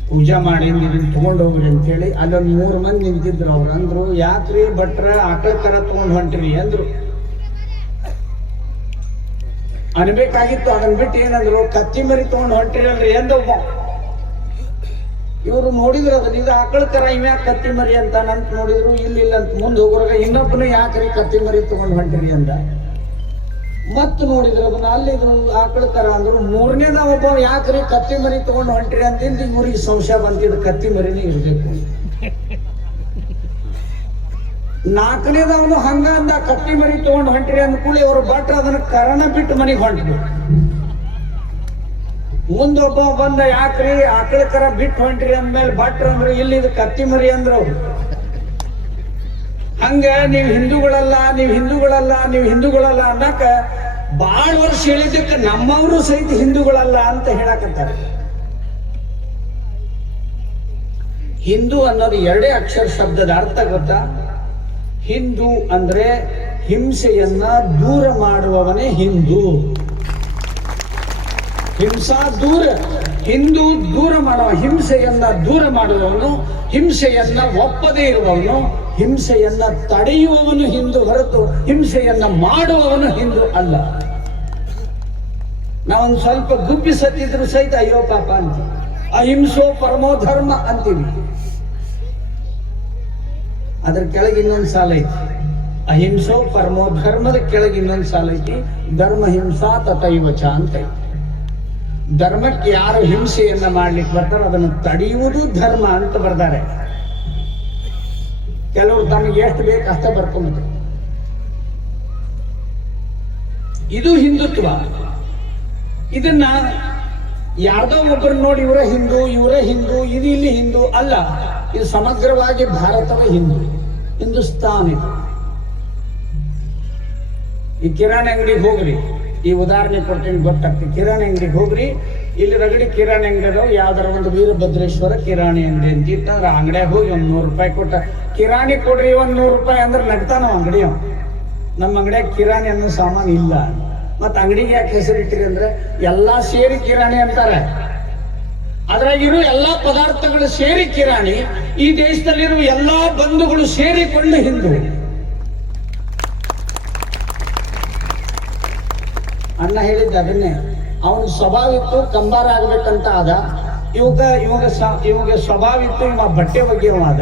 ಪೂಜಾ ಮಾಡಿ ಇದನ್ನ ತಗೊಂಡು ಹೋಗ್ರಿ ಅಂತ ಹೇಳಿ. ಅಲ್ಲೊಂದು 3 ಮಂದಿ ನಿಂತಿದ್ರು. ಅವ್ರು ಅಂದ್ರು, ಯಾಕ್ರಿ ಭಟ್ರ ಆಕಳ ಕರ ತಗೊಂಡ್ ಹೊಂಟ್ರಿ ಅಂದ್ರು. ಅನ್ಬೇಕಾಗಿತ್ತು, ಅದನ್ನ ಬಿಟ್ಟು ಏನಂದ್ರು, ಕತ್ತಿ ಮರಿ ತಗೊಂಡ್ ಹೊಂಟ್ರಿರಲ್ರಿ ಎಂದೊಬ್ಬ. ಇವರು ನೋಡಿದ್ರು ಅದನ್ನ, ಇದು ಆಕಳ ಕರ ಇವ್ಯಾಕೆ ಕತ್ತಿ ಮರಿ ಅಂತ ನಂತ ನೋಡಿದ್ರು. ಇಲ್ಲ ಅಂತ ಮುಂದೆ ಹೋಗೋರಾಗ ಇನ್ನೊಬ್ಬನು ಯಾಕ್ರಿ ಕತ್ತಿ ಮರಿ ತಗೊಂಡ್ ಹೊಂಟ್ರಿ ಅಂದ. ಮತ್ ನೋಡಿದ್ರು ಅದನ್ನ, ಅಲ್ಲಿದ್ರು ಆಕಳ ಕರ ಅಂದ್ರು. 3ನೇದ ಒಬ್ಬ ಯಾಕ್ರಿ ಕತ್ತಿ ಮರಿ ತಗೊಂಡ್ ಹೊಂಟ್ರಿ ಅಂತಿಂದ ಇವ್ರಿಗೆ ಸಂಶಯ ಬಂತಿದ್ದು ಕತ್ತಿ ಮರಿನೇ ಇರ್ಬೇಕು. 4ನೇದವನು ಹಂಗ ಅಂದ, ಕತ್ತಿ ಮರಿ ತಗೊಂಡ್ ಹೊಂಟ್ರಿ ಅಂದ ಕೂಡಲೇ ಅವರು ಭಟ್ರ ಅದನ್ನ ಕರನ ಬಿಟ್ಟು ಮನೆಗೆ ಹೊಂಟ್ರು. ಮುಂದೊಬ್ಬ ಬಂದ, ಯಾಕ್ರಿ ಆಕಳ ಕರ ಬಿಟ್ಟು ಹೊಂಟ್ರಿ ಅಂದ್ಮೇಲೆ ಭಟ್ರ ಅಂದ್ರು, ಇಲ್ಲಿ ಇದು ಕತ್ತಿ ಮರಿ ಅಂದ್ರು ಅವ್ರು. ಹಂಗ ನೀವು ಹಿಂದೂಗಳಲ್ಲ, ನೀವು ಹಿಂದೂಗಳಲ್ಲ, ನೀವು ಹಿಂದೂಗಳಲ್ಲ ಅನ್ನಕ ಬಾಳ್ ವರ್ಷ ಹೇಳಿದ್ದಕ್ಕೆ ನಮ್ಮವರು ಸಹಿತ ಹಿಂದೂಗಳಲ್ಲ ಅಂತ ಹೇಳಕತ್ತಾರೆ. ಹಿಂದೂ ಅನ್ನೋದು 2 ಅಕ್ಷರ ಶಬ್ದದ ಅರ್ಥ ಗೊತ್ತಾ? ಹಿಂದೂ ಅಂದ್ರೆ ಹಿಂಸೆಯನ್ನ ದೂರ ಮಾಡುವವನೇ ಹಿಂದೂ. ಹಿಂಸಾ ದೂರ, ಹಿಂದೂ ದೂರ ಮಾಡುವ, ಹಿಂಸೆಯನ್ನ ದೂರ ಮಾಡುವವನು, ಹಿಂಸೆಯನ್ನ ಒಪ್ಪದೇ ಇರುವವನು, ಹಿಂಸೆಯನ್ನ ತಡೆಯುವವನು ಹಿಂದೂ ಹೊರತು ಹಿಂಸೆಯನ್ನ ಮಾಡುವವನು ಹಿಂದೂ ಅಲ್ಲ. ನಾವೊಂದು ಸ್ವಲ್ಪ ಗುಬ್ಬಿ ಸತ್ತಿದ್ರು ಸಹಿತ ಅಯ್ಯೋ ಪಾಪ ಅಂತೀವಿ. ಅಹಿಂಸೋ ಪರಮೋ ಧರ್ಮ ಅಂತೀವಿ. ಅದ್ರ ಕೆಳಗೆ ಇನ್ನೊಂದು ಸಾಲ ಐತಿ, ಅಹಿಂಸೋ ಪರಮೋ ಧರ್ಮದ ಕೆಳಗೆ ಇನ್ನೊಂದು ಸಾಲ ಐತಿ, ಧರ್ಮ ಹಿಂಸಾ ತಥೈವಚ ಅಂತ ಐತಿ. ಧರ್ಮಕ್ಕೆ ಯಾರು ಹಿಂಸೆಯನ್ನ ಮಾಡ್ಲಿಕ್ಕೆ ಬರ್ತಾರೋ ಅದನ್ನು ತಡೆಯುವುದು ಧರ್ಮ ಅಂತ ಬರ್ತಾರೆ. ಕೆಲವರು ತಮಗೆ ಎಷ್ಟು ಬೇಕು ಅಷ್ಟೇ ಬರ್ಕೊಂಡ್ರು. ಇದು ಹಿಂದುತ್ವ. ಇದನ್ನ ಯಾರ್ದೋ ಒಬ್ಬರು ನೋಡಿ ಇವರೇ ಹಿಂದೂ, ಇದು ಇಲ್ಲಿ ಹಿಂದೂ ಅಲ್ಲ. ಇದು ಸಮಗ್ರವಾಗಿ ಭಾರತವೇ ಹಿಂದೂ, ಹಿಂದೂಸ್ತಾನ್ ಇದು. ಈ ಕಿರಾಣಿ ಅಂಗಡಿಗೆ ಹೋಗ್ರಿ, ಈ ಉದಾಹರಣೆ ಕೊಡ್ತೀನಿ ಗೊತ್ತಾಗ್ತದೆ. ಕಿರಾಣಿ ಅಂಗಡಿಗೆ ಹೋಗ್ರಿ, ಇಲ್ಲಿ ರಗಡಿ ಕಿರಾಣಿ ಅಂಗಡಿ ಅದಾವ. ಯಾವ್ದಾರ ಒಂದು ವೀರಭದ್ರೇಶ್ವರ ಕಿರಾಣಿ ಅಂಗಡಿ ಅಂತ ಇತ್ತಂದ್ರೆ ಅಂಗಡಿಯಾಗ ಹೋಗಿ ಒಂದು 100 ರೂಪಾಯಿ ಕೊಟ್ಟ ಕಿರಾಣಿ ಕೊಡ್ರಿ, ಒಂದು 100 ರೂಪಾಯಿ ಅಂದ್ರೆ ನಗ್ತಾನ ಅಂಗಡಿಯ. ನಮ್ಮ ಅಂಗಡಿಯಾಗ ಕಿರಾಣಿ ಅನ್ನೋ ಸಾಮಾನು ಇಲ್ಲ. ಮತ್ತ ಅಂಗಡಿಗೆ ಯಾಕೆ ಹೆಸರಿಟ್ಟಿರಿ ಅಂದ್ರೆ ಎಲ್ಲಾ ಸೇರಿ ಕಿರಾಣಿ ಅಂತಾರೆ. ಅದ್ರಾಗಿರೋ ಎಲ್ಲಾ ಪದಾರ್ಥಗಳು ಸೇರಿ ಕಿರಾಣಿ. ಈ ದೇಶದಲ್ಲಿರುವ ಎಲ್ಲಾ ಬಂಧುಗಳು ಸೇರಿಕೊಂಡು ಹಿಂದೂ. ಅಣ್ಣ ಹೇಳಿದ್ದ ಅದನ್ನೇ. ಅವನ ಸ್ವಭಾವ ಇತ್ತು ಕಂಬಾರ ಆಗ್ಬೇಕಂತ ಆದ. ಇವಾಗ ಸ್ವಭಾವ ಇತ್ತು, ಇವ ಬಟ್ಟೆ ಒಗೆಯವಾದ.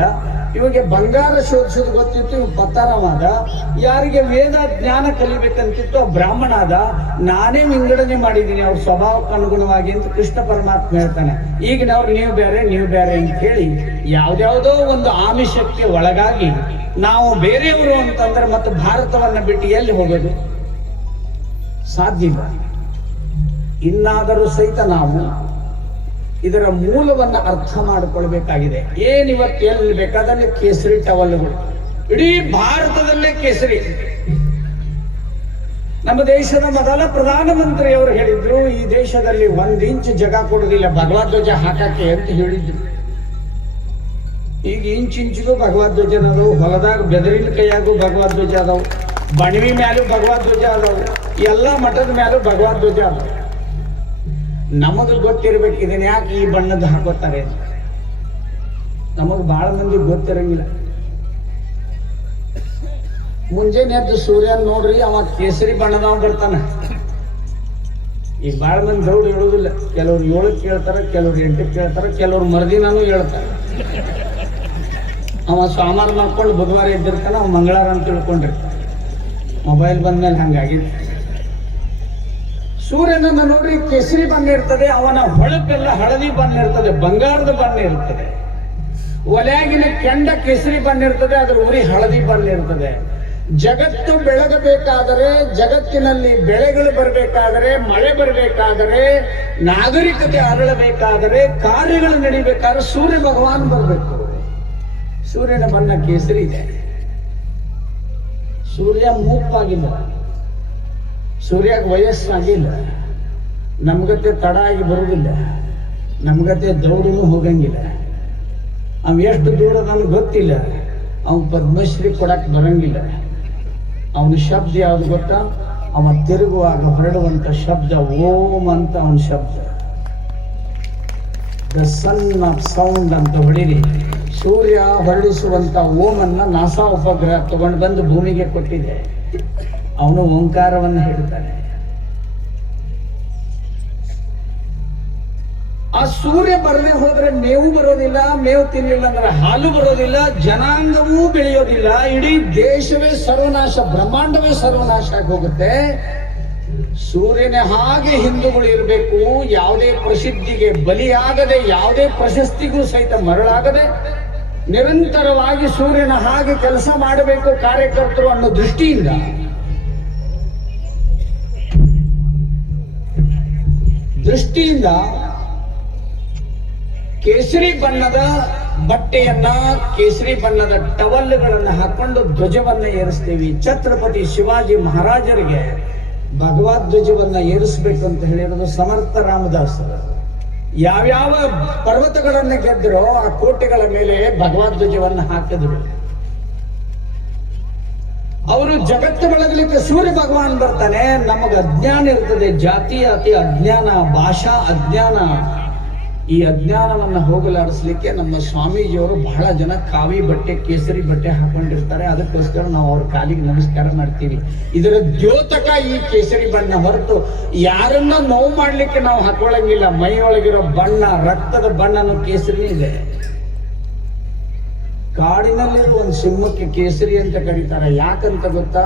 ಇವಾಗ ಬಂಗಾರ ಶೋಧಿಸೋದು ಗೊತ್ತಿತ್ತು, ಇವ್ ಪತ್ತಾರವಾದ. ಯಾರಿಗೆ ವೇದ ಜ್ಞಾನ ಕಲಿಬೇಕಂತಿತ್ತು ಬ್ರಾಹ್ಮಣ ಆದ. ನಾನೇ ವಿಂಗಡಣೆ ಮಾಡಿದ್ದೀನಿ ಅವ್ರ ಸ್ವಭಾವಕ್ಕೆ ಅನುಗುಣವಾಗಿ ಅಂತ ಕೃಷ್ಣ ಪರಮಾತ್ಮ ಹೇಳ್ತಾನೆ. ಈಗಿನವ್ರು ನೀವು ಬೇರೆ ಅಂತ ಹೇಳಿ ಯಾವ್ದಾವುದೋ ಒಂದು ಆಮಿಷಕ್ಕೆ ಒಳಗಾಗಿ ನಾವು ಬೇರೆಯವರು ಅಂತಂದ್ರೆ ಮತ್ತೆ ಭಾರತವನ್ನ ಬಿಟ್ಟು ಎಲ್ಲಿ ಹೋಗೋದು ಸಾಧ್ಯ ಇಲ್ಲ. ಇನ್ನಾದರೂ ಸಹಿತ ನಾವು ಇದರ ಮೂಲವನ್ನ ಅರ್ಥ ಮಾಡಿಕೊಳ್ಬೇಕಾಗಿದೆ. ಏನಿವತ್ತು ಎಲ್ಲಿ ಬೇಕಾದಲ್ಲಿ ಕೇಸರಿ ಟವಲ್ಗಳು, ಇಡೀ ಭಾರತದಲ್ಲೇ ಕೇಸರಿ. ನಮ್ಮ ದೇಶದ ಮೊದಲ ಪ್ರಧಾನಮಂತ್ರಿಯವರು ಹೇಳಿದ್ರು, ಈ ದೇಶದಲ್ಲಿ 1 ಇಂಚ್ ಜಾಗ ಕೊಡುವುದಿಲ್ಲ ಭಗವದ್ಧ್ವಜ ಹಾಕಕ್ಕೆ ಅಂತ ಹೇಳಿದ್ರು. ಈಗ ಇಂಚಿಗೂ ಭಗವದ್ಧ್ವಜ ಅದಾವು, ಹೊಲದಾಗ ಬೆದರಿನ ಕೈಯಾಗೂ ಭಗವದ್ಧ್ವಜ ಅದಾವು, ಬಣವಿ ಮ್ಯಾಲೂ ಭಗವದ್ಧ್ವಜ ಅದಾವು, ಎಲ್ಲ ಮಠದ ಮ್ಯಾಲೂ ಭಗವದ್ಧ್ವಜ ಅದಾವು. ನಮಗ್ ಗೊತ್ತಿರ್ಬೇಕು ಇದನ್ನ ಯಾಕೆ ಈ ಬಣ್ಣದ ಹಾಕೋತಾರೆ. ನಮಗ್ ಬಹಳ ಮಂದಿ ಗೊತ್ತಿರಂಗಿಲ್ಲ. ಮುಂಜಾನೆ ಎದ್ದು ಸೂರ್ಯನ್ ನೋಡ್ರಿ, ಅವ ಕೇಸರಿ ಬಣ್ಣದವ ಬರ್ತಾನ. ಈಗ ಬಹಳ ಮಂದಿ ದೌಡ್ ಹೇಳುದಿಲ್ಲ. ಕೆಲವ್ರು 7ಕ್ಕೆ ಕೇಳ್ತಾರ, ಕೆಲವ್ರು 8ಕ್ಕೆ ಕೇಳ್ತಾರ, ಕೆಲವ್ರು ಮರುದಿನಾನು ಹೇಳ್ತಾರೆ. ಅವ ಸೋಮವಾರ ಮಾಡ್ಕೊಂಡು ಬುಧವಾರ ಎದ್ದಿರ್ತಾನ, ಅವ ಮಂಗಳವಾರ ಅಂತ ತಿಳ್ಕೊಂಡಿರ್ತಾನ. ಮೊಬೈಲ್ ಬಂದ್ಮೇಲೆ ಹಂಗಾಗಿದೆ. ಸೂರ್ಯನನ್ನು ನೋಡ್ರಿ, ಕೇಸರಿ ಬಣ್ಣ ಇರ್ತದೆ, ಅವನ ಹೊಳಪೆಲ್ಲ ಹಳದಿ ಬಣ್ಣ ಇರ್ತದೆ, ಬಂಗಾರದ ಬಣ್ಣ ಇರ್ತದೆ. ಒಲೆಯಾಗಿನ ಕೆಂಡ ಕೇಸರಿ ಬಣ್ಣ ಇರ್ತದೆ, ಅದರ ಉರಿ ಹಳದಿ ಬಣ್ಣ ಇರ್ತದೆ. ಜಗತ್ತು ಬೆಳಗಬೇಕಾದರೆ, ಜಗತ್ತಿನಲ್ಲಿ ಬೆಳೆಗಳು ಬರಬೇಕಾದರೆ, ಮಳೆ ಬರಬೇಕಾದರೆ, ನಾಗರಿಕತೆ ಅರಳಬೇಕಾದರೆ, ಕಾರ್ಯಗಳು ನಡಿಬೇಕಾದ್ರೆ ಸೂರ್ಯ ಭಗವಾನ್ ಬರಬೇಕು. ಸೂರ್ಯನ ಬಣ್ಣ ಕೇಸರಿ ಇದೆ. ಸೂರ್ಯ ಮೂಪಾಗಿಲ್ಲ, ಸೂರ್ಯಗೆ ವಯಸ್ಸಾಗಿಲ್ಲ, ನಮ್ಗತ್ತೆ ತಡ ಆಗಿ ಬರುವುದಿಲ್ಲ, ನಮ್ಗತ್ತೆ ದೌಡನು ಹೋಗಂಗಿಲ್ಲ. ಅವ್ ಎಷ್ಟು ದೂರ ನಮ್ಗೆ ಗೊತ್ತಿಲ್ಲ. ಅವ್ನು ಪದ್ಮಶ್ರೀ ಕೊಡಕ್ ಬರಂಗಿಲ್ಲ. ಅವನ ಶಬ್ದ ಯಾವ್ದು ಗೊತ್ತಾ? ಅವ ತಿರುಗುವಾಗ ಹೊರಡುವಂತ ಶಬ್ದ ಓಂ ಅಂತ ಅವನ ಶಬ್ದ. ದ ಸನ್ ಆಫ್ ಸೌಂಡ್ ಅಂತ ಹೊಡಿರಿ. ಸೂರ್ಯ ಹೊರಡಿಸುವಂತ ಓಮನ್ನ ನಾಸಾ ಉಪಗ್ರಹ ತಗೊಂಡು ಬಂದು ಭೂಮಿಗೆ ಕೊಟ್ಟಿದೆ. ಅವನು ಓಂಕಾರವನ್ನು ಹೇಳ್ತಾನೆ. ಆ ಸೂರ್ಯ ಬರದೆ ಹೋದ್ರೆ ಮೇವು ಬರೋದಿಲ್ಲ, ಮೇವು ತಿನ್ನಲಿಲ್ಲ ಅಂದ್ರೆ ಹಾಲು ಬರೋದಿಲ್ಲ, ಜನಾಂಗವೂ ಬೆಳೆಯೋದಿಲ್ಲ, ಇಡೀ ದೇಶವೇ ಸರ್ವನಾಶ, ಬ್ರಹ್ಮಾಂಡವೇ ಸರ್ವನಾಶ ಆಗಿ ಹೋಗುತ್ತೆ. ಸೂರ್ಯನ ಹಾಗೆ ಹಿಂದೂಗಳು ಇರಬೇಕು. ಯಾವುದೇ ಪ್ರಸಿದ್ಧಿಗೆ ಬಲಿಯಾಗದೆ, ಯಾವುದೇ ಪ್ರಶಸ್ತಿಗೂ ಸಹಿತ ಮರಳಾಗದೆ, ನಿರಂತರವಾಗಿ ಸೂರ್ಯನ ಹಾಗೆ ಕೆಲಸ ಮಾಡಬೇಕು ಕಾರ್ಯಕರ್ತರು ಅನ್ನೋ ದೃಷ್ಟಿಯಿಂದ ಕೇಸರಿ ಬಣ್ಣದ ಬಟ್ಟೆಯನ್ನ, ಕೇಸರಿ ಬಣ್ಣದ ಟವಲ್ಗಳನ್ನ ಹಾಕೊಂಡು ಧ್ವಜವನ್ನ ಏರಿಸ್ತೀವಿ. ಛತ್ರಪತಿ ಶಿವಾಜಿ ಮಹಾರಾಜರಿಗೆ ಭಗವದ್ಧ್ವಜವನ್ನ ಏರಿಸಬೇಕು ಅಂತ ಹೇಳಿರೋದು ಸಮರ್ಥ ರಾಮದಾಸರು. ಯಾವ್ಯಾವ ಪರ್ವತಗಳನ್ನ ಗೆದ್ದರೋ ಆ ಕೋಟೆಗಳ ಮೇಲೆ ಭಗವದ್ಧ್ವಜವನ್ನ ಹಾಕಿದ್ರು. ಅವರು ಜಗತ್ತು ಬೆಳಗಲಿಕ್ಕೆ ಸೂರ್ಯ ಭಗವಾನ್ ಬರ್ತಾನೆ. ನಮಗ ಅಜ್ಞಾನ ಇರ್ತದೆ, ಜಾತೀಯತೆ ಅಜ್ಞಾನ, ಭಾಷಾ ಅಜ್ಞಾನ. ಈ ಅಜ್ಞಾನವನ್ನ ಹೋಗಲಾಡಿಸ್ಲಿಕ್ಕೆ ನಮ್ಮ ಸ್ವಾಮೀಜಿಯವರು ಬಹಳ ಜನ ಕಾವಿ ಬಟ್ಟೆ, ಕೇಸರಿ ಬಟ್ಟೆ ಹಾಕೊಂಡಿರ್ತಾರೆ. ಅದಕ್ಕೋಸ್ಕರ ನಾವು ಅವ್ರ ಕಾಲಿಗೆ ನಮಸ್ಕಾರ ಮಾಡ್ತೀವಿ. ಇದರ ದ್ಯೋತಕ ಈ ಕೇಸರಿ ಬಣ್ಣ ಹೊರತು ಯಾರನ್ನ ನೋವು ಮಾಡ್ಲಿಕ್ಕೆ ನಾವು ಹಾಕೊಳ್ಳಂಗಿಲ್ಲ. ಮೈ ಒಳಗಿರೋ ಬಣ್ಣ, ರಕ್ತದ ಬಣ್ಣನು ಕೇಸರಿ ಇದೆ. ಕಾಡಿನಲ್ಲಿರುವ ಒಂದು ಸಿಂಹಕ್ಕೆ ಕೇಸರಿ ಅಂತ ಕರೀತಾರೆ. ಯಾಕಂತ ಗೊತ್ತಾ?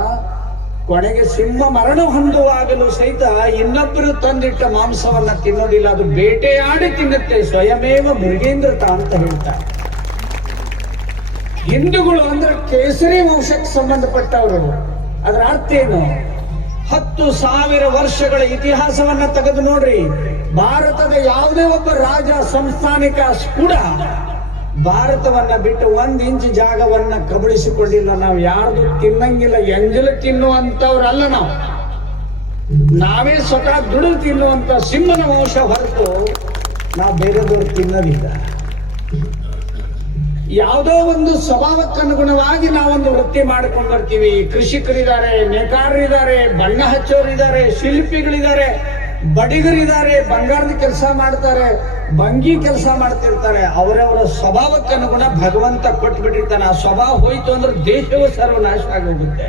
ಕೊನೆಗೆ ಸಿಂಹ ಮರಣ ಹೊಂದುವಾಗಲೂ ಸಹಿತ ಇನ್ನೊಬ್ಬರು ತಂದಿಟ್ಟ ಮಾಂಸವನ್ನ ತಿನ್ನೋದಿಲ್ಲ, ಅದು ಬೇಟೆಯಾಡಿ ತಿನ್ನುತ್ತೆ. ಸ್ವಯಮೇವ ಮೃಗೇಂದ್ರತ ಅಂತ ಹೇಳ್ತಾರೆ. ಹಿಂದೂಗಳು ಅಂದ್ರೆ ಕೇಸರಿ ವಂಶಕ್ಕೆ ಸಂಬಂಧಪಟ್ಟವರು. ಅದರ ಅರ್ಥ ಏನು? 10,000 ವರ್ಷಗಳ ಇತಿಹಾಸವನ್ನ ತೆಗೆದು ನೋಡ್ರಿ. ಭಾರತದ ಯಾವುದೇ ಒಬ್ಬ ರಾಜ ಸಂಸ್ಥಾನಿಕ ಕೂಡ ಭಾರತವನ್ನ ಬಿಟ್ಟು 1 ಇಂಚ್ ಜಾಗವನ್ನ ಕಬಳಿಸಿಕೊಂಡಿಲ್ಲ. ನಾವು ಯಾರ್ದು ತಿನ್ನಂಗಿಲ್ಲ. ಎಂಜಲು ತಿನ್ನುವಂತವ್ರಲ್ಲ ನಾವು. ನಾವೇ ಸ್ವತಃ ದುಡಿದು ತಿನ್ನುವಂತ ಸಿಂಹನ ವಂಶ ಹೊರತು ನಾವು ಬೇರೆದವ್ರು ತಿನ್ನೋದಿಲ್ಲ. ಯಾವುದೋ ಒಂದು ಸ್ವಭಾವಕ್ಕನುಗುಣವಾಗಿ ನಾವೊಂದು ವೃತ್ತಿ ಮಾಡ್ಕೊಂಡು ಬರ್ತೀವಿ. ಕೃಷಿಕರಿದ್ದಾರೆ, ನೇಕಾರರಿದ್ದಾರೆ, ಬಣ್ಣ ಹಚ್ಚೋರಿದ್ದಾರೆ, ಶಿಲ್ಪಿಗಳಿದ್ದಾರೆ, ಬಡಿಗರಿದ್ದಾರೆ, ಬಂಗಾರದ ಕೆಲಸ ಮಾಡ್ತಾರೆ, ಬಂಗಿ ಕೆಲಸ ಮಾಡ್ತಿರ್ತಾರೆ. ಅವರವರ ಸ್ವಭಾವಕ್ಕನುಗುಣ ಭಗವಂತ ಕೊಟ್ಬಿಟ್ಟಿರ್ತಾನೆ. ಆ ಸ್ವಭಾವ ಹೋಯ್ತು ಅಂದ್ರೆ ದೇಶವು ಸರ್ವನಾಶ ಆಗೋಗುತ್ತೆ.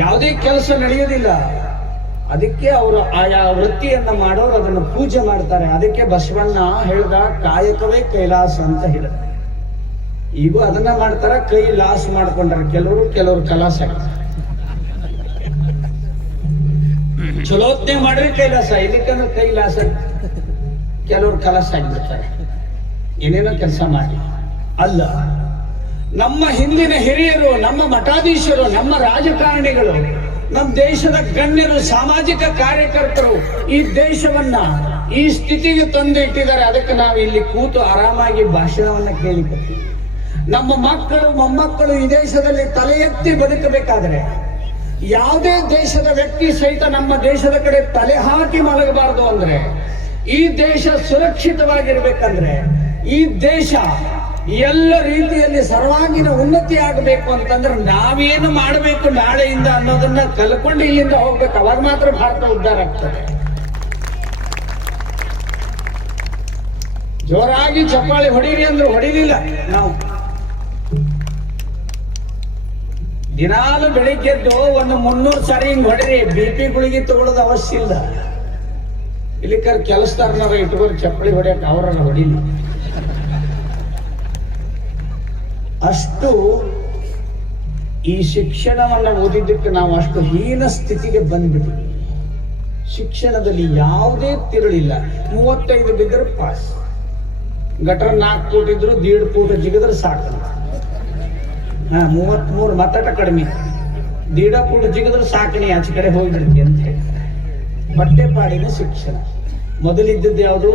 ಯಾವುದೇ ಕೆಲಸ ನಡೆಯೋದಿಲ್ಲ. ಅದಕ್ಕೆ ಅವರು ಆಯಾ ವೃತ್ತಿಯನ್ನ ಮಾಡೋರು ಅದನ್ನು ಪೂಜೆ ಮಾಡ್ತಾರೆ. ಅದಕ್ಕೆ ಬಸವಣ್ಣ ಹೇಳ್ದ, ಕಾಯಕವೇ ಕೈಲಾಸ ಅಂತ ಹೇಳಿದ. ಈಗ ಅದನ್ನ ಮಾಡ್ತಾರ, ಕೈಲಾಸ ಮಾಡ್ಕೊಂಡ್ರೆ ಕೆಲವರು ಕಲಾಸ ಆಗ್ತಾರೆ. ಚಲೋತ್ನೆ ಮಾಡ್ರಿ ಕೈಲಾಸ, ಇದಕ್ಕಂದ್ರೆ ಕೈಲಾಸ. ಕೆಲವರು ಕಲಾಸ ಆಗಿಬಿಡ್ತಾರೆ, ಏನೇನೋ ಕೆಲಸ ಮಾಡಿ. ಅಲ್ಲ, ನಮ್ಮ ಹಿಂದಿನ ಹಿರಿಯರು, ನಮ್ಮ ಮಠಾಧೀಶರು, ನಮ್ಮ ರಾಜಕಾರಣಿಗಳು, ನಮ್ಮ ದೇಶದ ಗಣ್ಯರು, ಸಾಮಾಜಿಕ ಕಾರ್ಯಕರ್ತರು ಈ ದೇಶವನ್ನ ಈ ಸ್ಥಿತಿಗೆ ತಂದು ಇಟ್ಟಿದ್ದಾರೆ. ಅದಕ್ಕೆ ನಾವು ಇಲ್ಲಿ ಕೂತು ಆರಾಮಾಗಿ ಭಾಷಣವನ್ನ ಕೇಳಿಕೊಳ್ತೀವಿ. ನಮ್ಮ ಮಕ್ಕಳು ಮೊಮ್ಮಕ್ಕಳು ಈ ದೇಶದಲ್ಲಿ ತಲೆ ಎತ್ತಿ ಬದುಕಬೇಕಾದ್ರೆ, ಯಾವುದೇ ದೇಶದ ವ್ಯಕ್ತಿ ಸಹಿತ ನಮ್ಮ ದೇಶದ ಕಡೆ ತಲೆ ಹಾಕಿ ಮಲಗಬಾರದು. ಅಂದ್ರೆ ಈ ದೇಶ ಸುರಕ್ಷಿತವಾಗಿರ್ಬೇಕಂದ್ರೆ, ಈ ದೇಶ ಎಲ್ಲ ರೀತಿಯಲ್ಲಿ ಸರ್ವಾಂಗೀಣ ಉನ್ನತಿ ಆಗಬೇಕು ಅಂತಂದ್ರೆ ನಾವೇನು ಮಾಡಬೇಕು ನಾಳೆಯಿಂದ ಅನ್ನೋದನ್ನ ಕಲ್ಕೊಂಡು ಇಲ್ಲಿಂದ ಹೋಗ್ಬೇಕು. ಅವಾಗ ಮಾತ್ರ ಭಾರತ ಉದ್ಧಾರ ಆಗ್ತದೆ. ಜೋರಾಗಿ ಚಪ್ಪಾಳಿ ಹೊಡೀರಿ ಅಂದ್ರೆ ಹೊಡಿಲಿಲ್ಲ. ನಾವು ದಿನಾಲು ಬೆಳಿಗ್ಗೆದ್ದು ಒಂದು 300 ಸಾರಿ ಹಿಂಗ್ ಹೊಡ್ರಿ. BP ಗುಳಿಗೆ ತಗೊಳ್ಳೋದು ಅವಶ್ಯ ಇಲ್ಲ. ಇಲ್ಲಿಕರ್ ಕೆಲಸದಾರನಾರ ಇಟ್ಕೊಂಡು ಚಪ್ಪಳಿ ಹೊಡ್ಯಕ್ ಅವರನ್ನ ಹೊಡಿಲಿ. ಅಷ್ಟು ಈ ಶಿಕ್ಷಣವನ್ನ ಓದಿದ್ದಕ್ಕೆ ನಾವು ಅಷ್ಟು ಹೀನ ಸ್ಥಿತಿಗೆ ಬಂದ್ಬಿಟ್ಟಿವಿ. ಶಿಕ್ಷಣದಲ್ಲಿ ಯಾವುದೇ ತಿರುಳಿಲ್ಲ. 35 ಬಿದ್ದರೆ ಪಾಸ್. ಗಟರ್ 4 ಫೂಟ್ ಇದ್ರು 1.5 ಫೂಟ್ ಜಿಗಿದ್ರೆ ಸಾಕಂತ. 33 ಮತ್ತಟ ಕಡಿಮೆ, 1.5 ಫೂಟ್ ಜಿಗಿದ್ರೆ ಸಾಕಣಿ, ಆಚೆ ಕಡೆ ಹೋಗ್ಬಿಡ್ತಿ ಅಂತ ಹೇಳಿ. ಬಟ್ಟೆ ಪಾಡಿನ ಶಿಕ್ಷಣ. ಮೊದಲಿದ್ದದ್ದು ಯಾವುದು?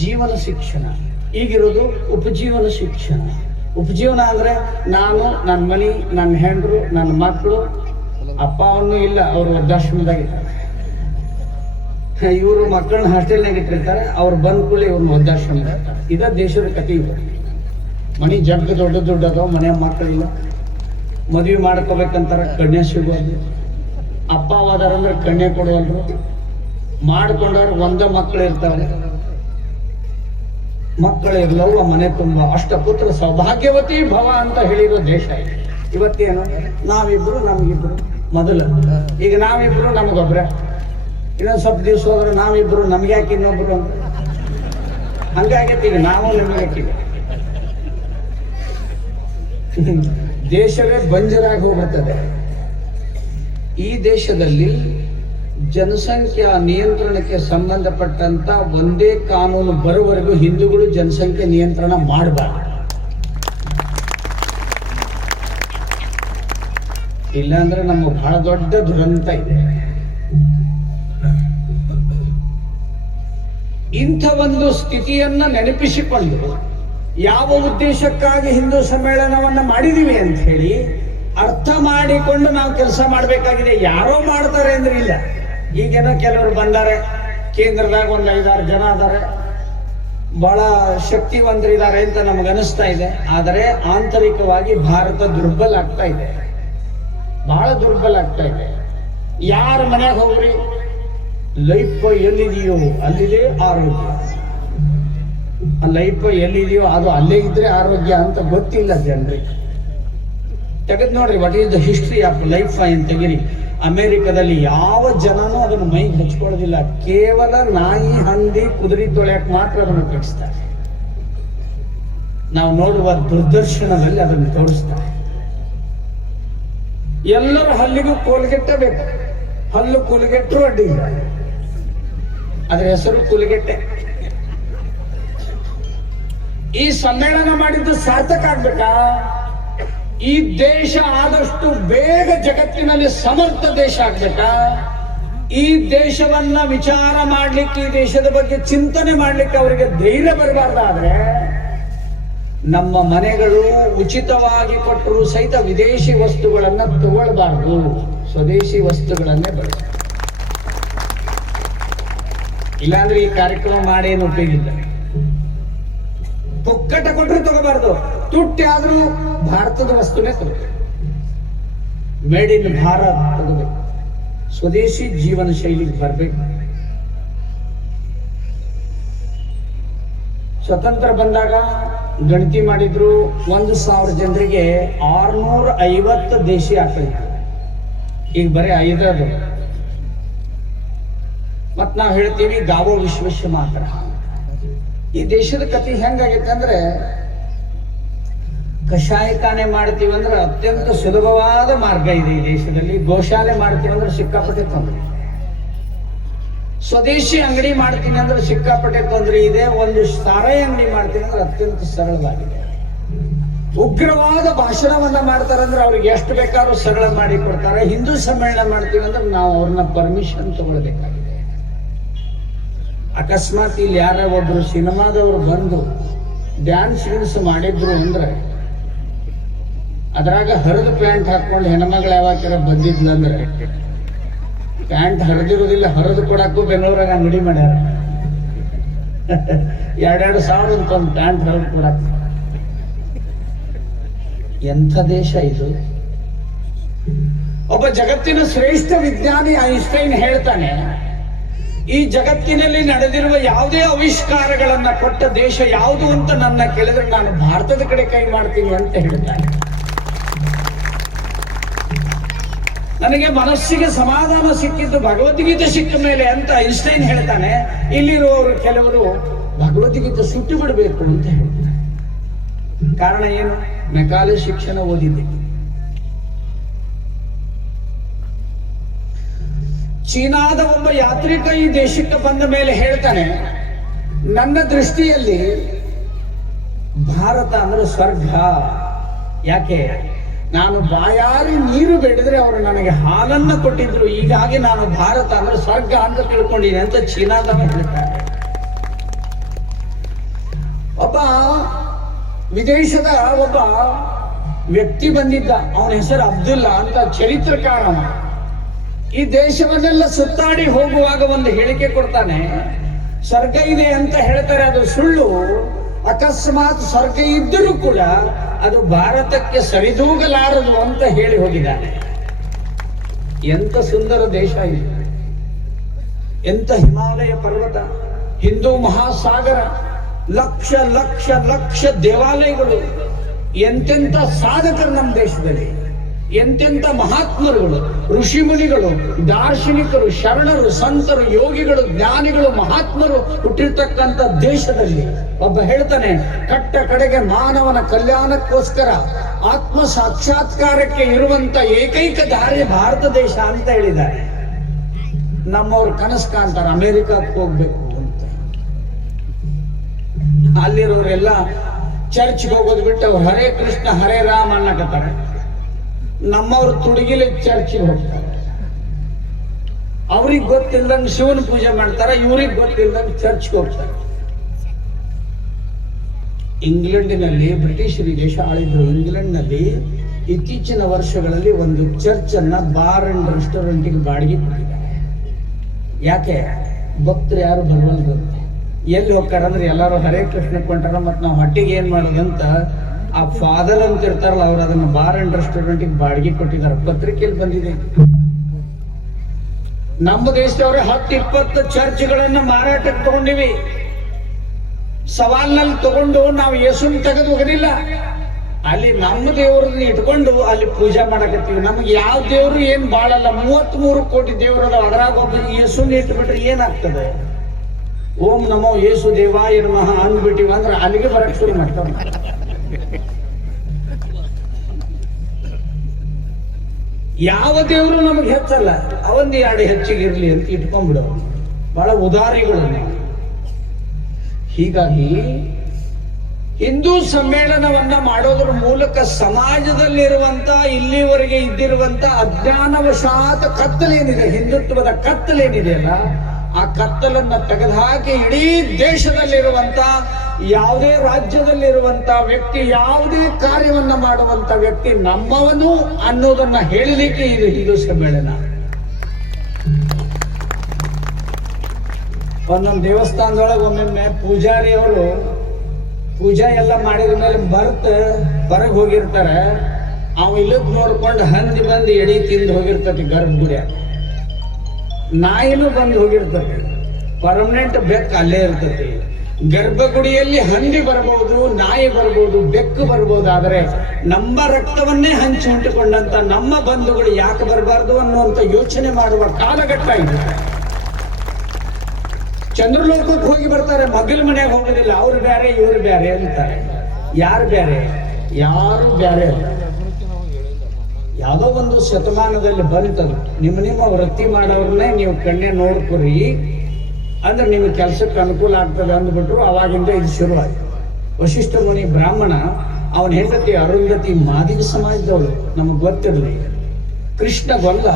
ಜೀವನ ಶಿಕ್ಷಣ. ಈಗಿರೋದು ಉಪಜೀವನ ಶಿಕ್ಷಣ. ಉಪಜೀವನ ಅಂದ್ರೆ ನಾನು, ನನ್ನ ಮನಿ, ನನ್ನ ಹೆಂಡ್ರು, ನನ್ನ ಮಕ್ಕಳು. ಅಪ್ಪ ಅವನು ಇಲ್ಲ, ಅವರು ವೃದ್ಧಾಶ್ರಮದಾಗಿರ್ತಾರೆ. ಇವರು ಮಕ್ಕಳನ್ನ ಹಾಸ್ಟೆಲ್ನಾಗ ಇಟ್ಟಿರ್ತಾರೆ. ಅವ್ರು ಬಂದ್ ಕೂಡಲೇ ಇವ್ರನ್ನ ವೃದ್ಧಾಶ್ರಮದಾಗ ಇರ್ತಾರೆ. ಇದ ದೇಶದ ಕಥೆ. ಇವರು ಮನಿ ಜಗ್ಗ ದೊಡ್ಡದವ, ಮನೆ ಮಕ್ಕಳಿಲ್ಲ, ಮದುವೆ ಮಾಡ್ಕೋಬೇಕಂತಾರ, ಕನ್ಯೆ ಸಿಗೋದು. ಅಪ್ಪ ಅದಾರಂದ್ರೆ ಕನ್ಯೆ ಕೊಡುವಲ್ರು. ಮಾಡ್ಕೊಂಡವ್ರು ಒಂದ ಮಕ್ಕಳು ಇರ್ತಾವೆ, ಮಕ್ಕಳು ಇರ್ಲವು ಮನೆ ತುಂಬಾ. ಅಷ್ಟಪುತ್ರ ಸೌಭಾಗ್ಯವತಿ ಭವ ಅಂತ ಹೇಳಿರೋ ದೇಶ ಇದೆ. ಇವತ್ತೇನು? ನಾವಿಬ್ರು ನಮಗಿಬ್ರು ಮೊದಲು. ಈಗ ನಾವಿಬ್ರು ನಮಗೊಬ್ರ. ಇನ್ನೊಂದು ಸ್ವಲ್ಪ ದಿವಸ ಹೋದ್ರೆ ನಾವಿಬ್ರು ನಮ್ಗೆ ಯಾಕೆ ಇನ್ನೊಬ್ರು ಅಂತ ಹಂಗಾಗೈತಿ. ಈಗ ನಾವು ನಮ್ಗೆ ದೇಶವೇ ಬಂಜರಾಗಿ ಹೋಗುತ್ತದೆ. ಈ ದೇಶದಲ್ಲಿ ಜನಸಂಖ್ಯಾ ನಿಯಂತ್ರಣಕ್ಕೆ ಸಂಬಂಧಪಟ್ಟಂತ ಒಂದೇ ಕಾನೂನು ಬರುವವರೆಗೂ ಹಿಂದೂಗಳು ಜನಸಂಖ್ಯೆ ನಿಯಂತ್ರಣ ಮಾಡಬಾರ್ದು. ಇಲ್ಲಾಂದ್ರೆ ನಮ್ಮ ಬಹಳ ದೊಡ್ಡ ದುರಂತ ಇದೆ. ಇಂಥ ಒಂದು ಸ್ಥಿತಿಯನ್ನ ನೆನಪಿಸಿಕೊಂಡು ಯಾವ ಉದ್ದೇಶಕ್ಕಾಗಿ ಹಿಂದೂ ಸಮ್ಮೇಳನವನ್ನ ಮಾಡಿದೀವಿ ಅಂತ ಹೇಳಿ ಅರ್ಥ ಮಾಡಿಕೊಂಡು ನಾವು ಕೆಲಸ ಮಾಡಬೇಕಾಗಿದೆ. ಯಾರೋ ಮಾಡ್ತಾರೆ ಅಂದ್ರೆ ಇಲ್ಲ. ಈಗೇನೋ ಕೆಲವರು ಬಂದಾರೆ, ಕೇಂದ್ರದಾಗ ಒಂದು 5-6 ಜನ ಅದಾರೆ, ಬಹಳ ಶಕ್ತಿವಂತರಿದ್ದಾರೆ ಅಂತ ನಮ್ಗೆ ಅನಿಸ್ತಾ ಇದೆ. ಆದರೆ ಆಂತರಿಕವಾಗಿ ಭಾರತ ದುರ್ಬಲ ಆಗ್ತಾ ಇದೆ. ಬಹಳ ದುರ್ಬಲ ಆಗ್ತಾ ಇದೆ. ಯಾರ ಮನೆಗೆ ಹೋಗ್ರಿ, ಲೈಫ್ ಎಲ್ಲಿದೆಯೋ ಅಲ್ಲಿದೆ ಆರೋಗ್ಯ, ಲೈಫ್ ಎಲ್ಲಿದೆಯೋ ಅದು ಅಲ್ಲೇ ಇದ್ರೆ ಆರೋಗ್ಯ ಅಂತ ಗೊತ್ತಿಲ್ಲ ಜನರಿಗೆ. ತೆಗೆದು ನೋಡ್ರಿ, what is the history of life ಅಂತ ತೆಗಿರಿ. ಅಮೆರಿಕದಲ್ಲಿ ಯಾವ ಜನನೂ ಅದನ್ನು ಮೈಗೆ ಹಚ್ಕೊಳ್ಳೋದಿಲ್ಲ, ಕೇವಲ ನಾಯಿ, ಹಂದಿ, ಕುದುರೆ ತೊಳೆಯಕ್ಕೆ ಮಾತ್ರ ಅದನ್ನು ಕಳಿಸ್ತಾರೆ. ನಾವು ನೋಡುವ ದುರ್ದರ್ಶನದಲ್ಲಿ ಅದನ್ನು ತೋರಿಸ್ತಾರೆ. ಎಲ್ಲರ ಹಲ್ಲಿಗೂ ಕೋಲ್ಗೆಟ್ಟೆ ಬೇಕು, ಹಲ್ಲು ಕೂಲಿಗೆಟ್ಟರು ಅಡ್ಡಿ ಇಲ್ಲ, ಅದರ ಹೆಸರು ಕೂಲಿಗೆಟ್ಟೆ. ಈ ಸಮ್ಮೇಳನ ಮಾಡಿದ್ದು ಸಾರ್ಥಕ ಆಗ್ಬೇಕಾ? ಈ ದೇಶ ಆದಷ್ಟು ಬೇಗ ಜಗತ್ತಿನಲ್ಲಿ ಸಮರ್ಥ ದೇಶ ಆಗ್ಬೇಕಾ? ಈ ದೇಶವನ್ನ ವಿಚಾರ ಮಾಡ್ಲಿಕ್ಕೆ, ಈ ದೇಶದ ಬಗ್ಗೆ ಚಿಂತನೆ ಮಾಡ್ಲಿಕ್ಕೆ ಅವರಿಗೆ ಧೈರ್ಯ ಬರಬಾರ್ದಾದ್ರೆ, ನಮ್ಮ ಮನೆಗಳು ಉಚಿತವಾಗಿ ಕೊಟ್ಟರು ಸಹಿತ ವಿದೇಶಿ ವಸ್ತುಗಳನ್ನ ತಗೊಳ್ಬಾರ್ದು, ಸ್ವದೇಶಿ ವಸ್ತುಗಳನ್ನೇ ಬಳಸ. ಇಲ್ಲಾಂದ್ರೆ ಈ ಕಾರ್ಯಕ್ರಮ ಮಾಡೇನು ಉಪಯೋಗಿಲ್ಲ. ಪುಕ್ಕಟ ಕೊಟ್ಟರು ತಗೋಬಾರ್ದು, ತುಟ್ಟಿ ಆದ್ರೂ ಭಾರತದ ವಸ್ತುನೇ ತಗೋಬೇಕು, ಮೇಡ್ ಇನ್ ಭಾರತ್ ತಗೋಬೇಕು, ಸ್ವದೇಶಿ ಜೀವನ ಶೈಲಿಗೆ ಬರಬೇಕು. ಸ್ವತಂತ್ರ ಬಂದಾಗ ಗಣತಿ ಮಾಡಿದ್ರು, 1,000 ಜನರಿಗೆ 650 ದೇಶಿ ಆಕಳಿತ್ತು. ಈಗ ಬರೀ 5 ಅದು. ಮತ್ ನಾವು ಹೇಳ್ತೀವಿ ಗಾವೋ ವಿಶ್ವಸ್ಯ ಮಾತ್ರ. ಈ ದೇಶದ ಕಥೆ ಹೆಂಗಾಗೈತೆ ಅಂದ್ರೆ, ಕಷಾಯಖಾನೆ ಮಾಡ್ತೀವಿ ಅಂದ್ರೆ ಅತ್ಯಂತ ಸುಲಭವಾದ ಮಾರ್ಗ ಇದೆ ಈ ದೇಶದಲ್ಲಿ. ಗೋಶಾಲೆ ಮಾಡ್ತೀವಿ ಅಂದ್ರೆ ಸಿಕ್ಕಾಪಟ್ಟೆ ತೊಂದರೆ. ಸ್ವದೇಶಿ ಅಂಗಡಿ ಮಾಡ್ತೀನಿ ಅಂದ್ರೆ ಸಿಕ್ಕಾಪಟ್ಟೆ ತೊಂದರೆ ಇದೆ. ಒಂದು ಸಾರಾಯಿ ಅಂಗಡಿ ಮಾಡ್ತೀನಿ ಅಂದ್ರೆ ಅತ್ಯಂತ ಸರಳವಾಗಿದೆ. ಉಗ್ರವಾದ ಭಾಷಣವನ್ನ ಮಾಡ್ತಾರಂದ್ರೆ ಅವ್ರಿಗೆ ಎಷ್ಟು ಬೇಕಾದ್ರೂ ಸರಳ ಮಾಡಿ ಕೊಡ್ತಾರೆ. ಹಿಂದೂ ಸಮ್ಮೇಳನ ಮಾಡ್ತೀವಿ ಅಂದ್ರೆ ನಾವು ಅವ್ರನ್ನ ಪರ್ಮಿಷನ್ ತಗೊಳ್ಬೇಕಾಗಿದೆ. ಅಕಸ್ಮಾತ್ ಇಲ್ಲಿ ಯಾರ ಒಬ್ರು ಸಿನಿಮಾದವರು ಬಂದು ಡ್ಯಾನ್ಸ್ ಗಿನ್ಸ್ ಮಾಡಿದ್ರು ಅಂದ್ರೆ, ಅದ್ರಾಗ ಹರಿದ ಪ್ಯಾಂಟ್ ಹಾಕೊಂಡು ಹೆಣ್ಮಗಳು ಯಾವಾಗಾರ ಬಂದಿದ್ಲಂದ್ರೆ, ಪ್ಯಾಂಟ್ ಹರಿದಿರುವುದಿಲ್ಲ, ಹರಿದು ಕೊಡಕ್ಕೂ ಬೆಂಗಳೂರಾಗ ಅಂಗಡಿ ಮಾಡ್ಯಾರ. 2,000 ಅಂತ ಒಂದು ಪ್ಯಾಂಟ್ ಹರಿದು ಕೊಡಕ್. ಎಂಥ ದೇಶ ಇದು! ಒಬ್ಬ ಜಗತ್ತಿನ ಶ್ರೇಷ್ಠ ವಿಜ್ಞಾನಿ ಐನ್ಸ್ಟೈನ್ ಹೇಳ್ತಾನೆ, ಈ ಜಗತ್ತಿನಲ್ಲಿ ನಡೆದಿರುವ ಯಾವುದೇ ಆವಿಷ್ಕಾರಗಳನ್ನ ಕೊಟ್ಟ ದೇಶ ಯಾವುದು ಅಂತ ನನ್ನ ಕೇಳಿದ್ರೆ ನಾನು ಭಾರತದ ಕಡೆ ಕೈ ಮಾಡ್ತೀನಿ ಅಂತ ಹೇಳ್ತಾನೆ. ನನಗೆ ಮನಸ್ಸಿಗೆ ಸಮಾಧಾನ ಸಿಕ್ಕಿದ್ದು ಭಗವದ್ಗೀತೆ ಸಿಕ್ಕ ಮೇಲೆ ಅಂತ ಐನ್ಸ್ಟೈನ್ ಹೇಳ್ತಾನೆ. ಇಲ್ಲಿರುವವರು ಕೆಲವರು ಭಗವದ್ಗೀತೆ ಸುಟ್ಟು ಬಿಡಬೇಕು ಅಂತ ಹೇಳ್ತಾರೆ. ಕಾರಣ ಏನು? ಮೆಕಾಲೆ ಶಿಕ್ಷಣ ಓದಿದ್ದೆ. ಚೀನಾದ ಒಬ್ಬ ಯಾತ್ರಿಕ ಈ ದೇಶಕ್ಕೆ ಬಂದ ಮೇಲೆ ಹೇಳ್ತಾನೆ, ನನ್ನ ದೃಷ್ಟಿಯಲ್ಲಿ ಭಾರತ ಅಂದ್ರೆ ಸ್ವರ್ಗ. ಯಾಕೆ? ನಾನು ಬಾಯಾರಿ ನೀರು ಬೇಡಿದ್ರೆ ಅವರು ನನಗೆ ಹಾಲನ್ನು ಕೊಟ್ಟಿದ್ರು, ಹೀಗಾಗಿ ನಾನು ಭಾರತ ಅಂದ್ರೆ ಸ್ವರ್ಗ ಅಂತ ತಿಳ್ಕೊಂಡಿನಿ ಅಂತ ಚೀನಾದವ ಹೇಳ್ತಾರೆ. ಒಬ್ಬ ವಿದೇಶದ ಒಬ್ಬ ವ್ಯಕ್ತಿ ಬಂದಿದ್ದ, ಅವನ ಹೆಸರು ಅಬ್ದುಲ್ಲಾ ಅಂತ, ಚರಿತ್ರಕಾರ. ಈ ದೇಶವನ್ನೆಲ್ಲ ಸುತ್ತಾಡಿ ಹೋಗುವಾಗ ಒಂದು ಹೇಳಿಕೆ ಕೊಡ್ತಾನೆ, ಸ್ವರ್ಗ ಇದೆ ಅಂತ ಹೇಳ್ತಾರೆ, ಅದು ಸುಳ್ಳು. ಅಕಸ್ಮಾತ್ ಸ್ವರ್ಗ ಇದ್ದರೂ ಕೂಡ ಅದು ಭಾರತಕ್ಕೆ ಸರಿದೂಗಲಾರದು ಅಂತ ಹೇಳಿ ಹೋಗಿದ್ದಾನೆ. ಎಂತ ಸುಂದರ ದೇಶ ಇದು! ಎಂತ ಹಿಮಾಲಯ ಪರ್ವತ, ಹಿಂದೂ ಮಹಾಸಾಗರ, ಲಕ್ಷ ಲಕ್ಷ ಲಕ್ಷ ದೇವಾಲಯಗಳು, ಎಂತೆಂತ ಸಾಧಕರು ನಮ್ಮ ದೇಶದಲ್ಲಿ, ಎಂತೆಂತ ಮಹಾತ್ಮರುಗಳು, ಋಷಿ ಮುನಿಗಳು, ದಾರ್ಶನಿಕರು, ಶರಣರು, ಸಂತರು, ಯೋಗಿಗಳು, ಜ್ಞಾನಿಗಳು, ಮಹಾತ್ಮರು ಹುಟ್ಟಿರ್ತಕ್ಕಂಥ ದೇಶದಲ್ಲಿ ಒಬ್ಬ ಹೇಳ್ತಾನೆ, ಕಟ್ಟ ಕಡೆಗೆ ಮಾನವನ ಕಲ್ಯಾಣಕ್ಕೋಸ್ಕರ ಆತ್ಮ ಸಾಕ್ಷಾತ್ಕಾರಕ್ಕೆ ಇರುವಂತ ಏಕೈಕ ದಾರಿ ಭಾರತ ದೇಶ ಅಂತ ಹೇಳಿದ್ದಾರೆ. ನಮ್ಮವ್ರು ಕನಸು ಕಾಣ್ತಾರೆ ಅಮೆರಿಕಕ್ಕೆ ಹೋಗ್ಬೇಕು ಅಂತ. ಅಲ್ಲಿರೋರೆಲ್ಲ ಚರ್ಚ್ಗೆ ಹೋಗೋದು ಬಿಟ್ಟು ಅವ್ರು ಹರೇ ಕೃಷ್ಣ ಹರೇ ರಾಮ ಅನ್ನಕತ್ತಾರೆ. ನಮ್ಮವ್ರು ತುಡುಗಿಲೆ ಚರ್ಚಿಗೆ ಹೋಗ್ತಾರೆ. ಅವ್ರಿಗೆ ಗೊತ್ತಿಲ್ದಂಗೆ ಶಿವನ ಪೂಜೆ ಮಾಡ್ತಾರೆ, ಇವ್ರಿಗೆ ಗೊತ್ತಿಲ್ದಂಗೆ ಚರ್ಚ್ಗೆ ಹೋಗ್ತಾರೆ. ಇಂಗ್ಲೆಂಡಿನಲ್ಲಿ ಬ್ರಿಟಿಷರು ದೇಶ ಆಳಿದ್ರು. ಇಂಗ್ಲೆಂಡ್ನಲ್ಲಿ ಇತ್ತೀಚಿನ ವರ್ಷಗಳಲ್ಲಿ ಒಂದು ಚರ್ಚ್ ಅನ್ನ ಬಾರ್ ಅಂಡ್ ರೆಸ್ಟೋರೆಂಟ್ಗೆ ಬಾಡಿಗೆ ಕೊಟ್ಟಿದ್ದಾರೆ. ಯಾಕೆ? ಭಕ್ತರು ಯಾರು ಬರುವಂತ. ಎಲ್ಲಿ ಹೋಗ್ತಾರಂದ್ರೆ ಎಲ್ಲರೂ ಹರೇ ಕೃಷ್ಣ ಕೊಂಟಾರ, ಮತ್ತು ನಾವು ಹೊಟ್ಟಿಗೆ ಏನ್ ಮಾಡೋದಂತ ಆ ಫಾದರ್ ಅಂತ ಇರ್ತಾರಲ್ಲ ಅವ್ರು ಅದನ್ನ ಬಾರ್ ಅಂಡ್ ರೆಸ್ಟೋರೆಂಟ್ ಬಾಡಿಗೆ ಕೊಟ್ಟಿದ್ದಾರೆ, ಪತ್ರಿಕೆಯಲ್ಲಿ ಬಂದಿದೆ. ನಮ್ಮ ದೇಶದವ್ರೆ 10-20 ಚರ್ಚ್ಗಳನ್ನ ಮಾರಾಟಕ್ಕೆ ತಗೊಂಡಿವಿ. ಸವಾಲ್ನಲ್ಲಿ ತಗೊಂಡು ನಾವು ಯೇಸುನ್ ತೆಗೆದು ಹೋಗಲಿಲ್ಲ, ಅಲ್ಲಿ ನಮ್ಮ ದೇವ್ರನ್ನ ಇಟ್ಕೊಂಡು ಅಲ್ಲಿ ಪೂಜೆ ಮಾಡಕತ್ತೀವಿ. ನಮ್ಗೆ ಯಾವ ದೇವ್ರು ಏನ್ ಬಾಳಲ್ಲ, 33 ಕೋಟಿ ದೇವರದ ಅದ್ರಾಗ ಒಬ್ಬ ಯೇಸುನ್ ಇಟ್ಬಿಟ್ರೆ ಏನಾಗ್ತದೆ? ಓಂ ನಮೋ ಯೇಸು ದೇವಾಯ ನಮಃ ಅಂದ್ಬಿಟ್ಟಿವಿ ಅಂದ್ರೆ ಅಲ್ಲಿಗೆ ಬರಕ್ ಶುರು ಮಾಡ್ತಾವ. ಯಾವ ದೇವರು ನಮಗೆ ಹೆಚ್ಚಲ್ಲ, ಅವಂದು 2 ಹೆಚ್ಚಿಗೆ ಇರ್ಲಿ ಅಂತ ಇಟ್ಕೊಂಡ್ಬಿಡೋ. ಬಹಳ ಉದಾರಿಗಳು. ಹೀಗಾಗಿ ಹಿಂದೂ ಸಮ್ಮೇಳನವನ್ನ ಮಾಡೋದ್ರ ಮೂಲಕ ಸಮಾಜದಲ್ಲಿರುವಂತ ಇಲ್ಲಿವರೆಗೆ ಇದ್ದಿರುವಂತ ಅಜ್ಞಾನವಶಾತ್ ಕತ್ತಲೇನಿದೆ, ಹಿಂದುತ್ವದ ಕತ್ತಲೇನಿದೆಯಲ್ಲ, ಆ ಕತ್ತಲನ್ನ ತೆಗೆದುಹಾಕಿ ಇಡೀ ದೇಶದಲ್ಲಿರುವಂತ ಯಾವುದೇ ರಾಜ್ಯದಲ್ಲಿರುವಂತ ವ್ಯಕ್ತಿ, ಯಾವುದೇ ಕಾರ್ಯವನ್ನ ಮಾಡುವಂತ ವ್ಯಕ್ತಿ ನಮ್ಮವನು ಅನ್ನೋದನ್ನ ಹೇಳಲಿಕ್ಕೆ ಇದು ಹಿಂದೂ ಸಮ್ಮೇಳನ. ಒಂದೊಂದು ದೇವಸ್ಥಾನದೊಳಗೆ ಒಮ್ಮೊಮ್ಮೆ ಪೂಜಾರಿ ಅವರು ಪೂಜಾ ಎಲ್ಲ ಮಾಡಿದ ಮೇಲೆ ಹೊರಗೆ ಹೋಗಿರ್ತಾರೆ. ಅವ್ ಇಲ್ಲದ್ ನೋಡ್ಕೊಂಡು ಹಂದಿ ಬಂದು ಎಡಿ ತಿಂದು ಹೋಗಿರ್ತತಿ ಗರ್ಭಗುಡಿಯ. ನಾಯಿನೂ ಬಂದು ಹೋಗಿರ್ತತಿ, ಪರ್ಮನೆಂಟ್ ಬೆಕ್ಕು ಅಲ್ಲೇ ಇರ್ತತಿ. ಗರ್ಭಗುಡಿಯಲ್ಲಿ ಹಂದಿ ಬರಬಹುದು, ನಾಯಿ ಬರಬಹುದು, ಬೆಕ್ಕು ಬರಬಹುದು. ಆದರೆ ನಮ್ಮ ರಕ್ತವನ್ನೇ ಹಂಚಿ ಉಂಟುಕೊಂಡಂತ ನಮ್ಮ ಬಂಧುಗಳು ಯಾಕೆ ಬರಬಾರ್ದು ಅನ್ನುವಂತ ಯೋಚನೆ ಮಾಡುವ ಕಾಲಘಟ್ಟ ಇದೆ. ಚಂದ್ರಲೋಕಕ್ಕೆ ಹೋಗಿ ಬರ್ತಾರೆ, ಮಗಲ ಮನೆಗೆ ಹೋಗೋದಿಲ್ಲ. ಅವ್ರು ಬೇರೆ ಇವ್ರು ಬೇರೆ ಅಂತಾರೆ. ಯಾರು ಬೇರೆ? ಯಾರು ಬೇರೆ ಅಲ್ಲ. ಯಾವುದೋ ಒಂದು ಶತಮಾನದಲ್ಲಿ ಬಂತದು, ನಿಮ್ಮ ವೃತ್ತಿ ಮಾಡೋರ್ನೇ ನೀವು ಕಣ್ಣೆ ನೋಡ್ಕೊರಿ ಅಂದ್ರೆ ನಿಮ್ಗೆ ಕೆಲಸಕ್ಕೆ ಅನುಕೂಲ ಆಗ್ತದೆ ಅಂದ್ಬಿಟ್ರು. ಅವಾಗಿಂದ ಇದು ಶುರುವಾಯಿತು. ವಶಿಷ್ಠ ಮುನಿ ಬ್ರಾಹ್ಮಣ, ಅವನ ಹೆಂಡತಿ ಅರುಂಧತಿ ಮಾದಿಗ ಸಮಾಜದವಳು, ನಮಗೆ ಗೊತ್ತಿರಲಿ. ಕೃಷ್ಣ ಗೊಲ್ಲ,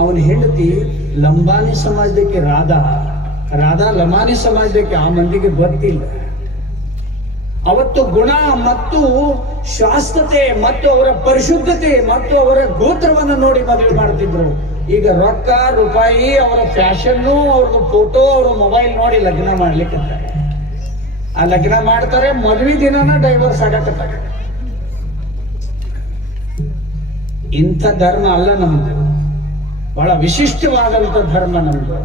ಅವನ ಹೆಂಡತಿ ಲಂಬಾನಿ ಸಮಾಜದಕ್ಕೆ ರಾಧಾ ಲಮಾನಿ ಸಮಾಜದಕ್ಕೆ. ಆ ಮಂದಿಗೆ ಗೊತ್ತಿಲ್ಲ. ಅವತ್ತು ಗುಣ ಮತ್ತು ಶಾಸ್ತ್ರತೆ ಮತ್ತು ಅವರ ಪರಿಶುದ್ಧತೆ ಮತ್ತು ಅವರ ಗೋತ್ರವನ್ನು ನೋಡಿ ಮದುವೆ ಮಾಡ್ತಿದ್ರು. ಈಗ ರೊಕ್ಕ ರೂಪಾಯಿ, ಅವರ ಫ್ಯಾಷನ್ನು, ಅವ್ರದ್ದು ಫೋಟೋ, ಅವ್ರ ಮೊಬೈಲ್ ನೋಡಿ ಲಗ್ನ ಮಾಡ್ಲಿಕ್ಕೆ ಆ ಲಗ್ನ ಮಾಡ್ತಾರೆ. ಮದುವೆ ದಿನನ ಡೈವರ್ಸ್ ಆಗಕತ್ತಾರೆ. ಇಂಥ ಧರ್ಮ ಅಲ್ಲ ನಮ್ದು. ಬಹಳ ವಿಶಿಷ್ಟವಾದಂತ ಧರ್ಮ ನಮ್ದು.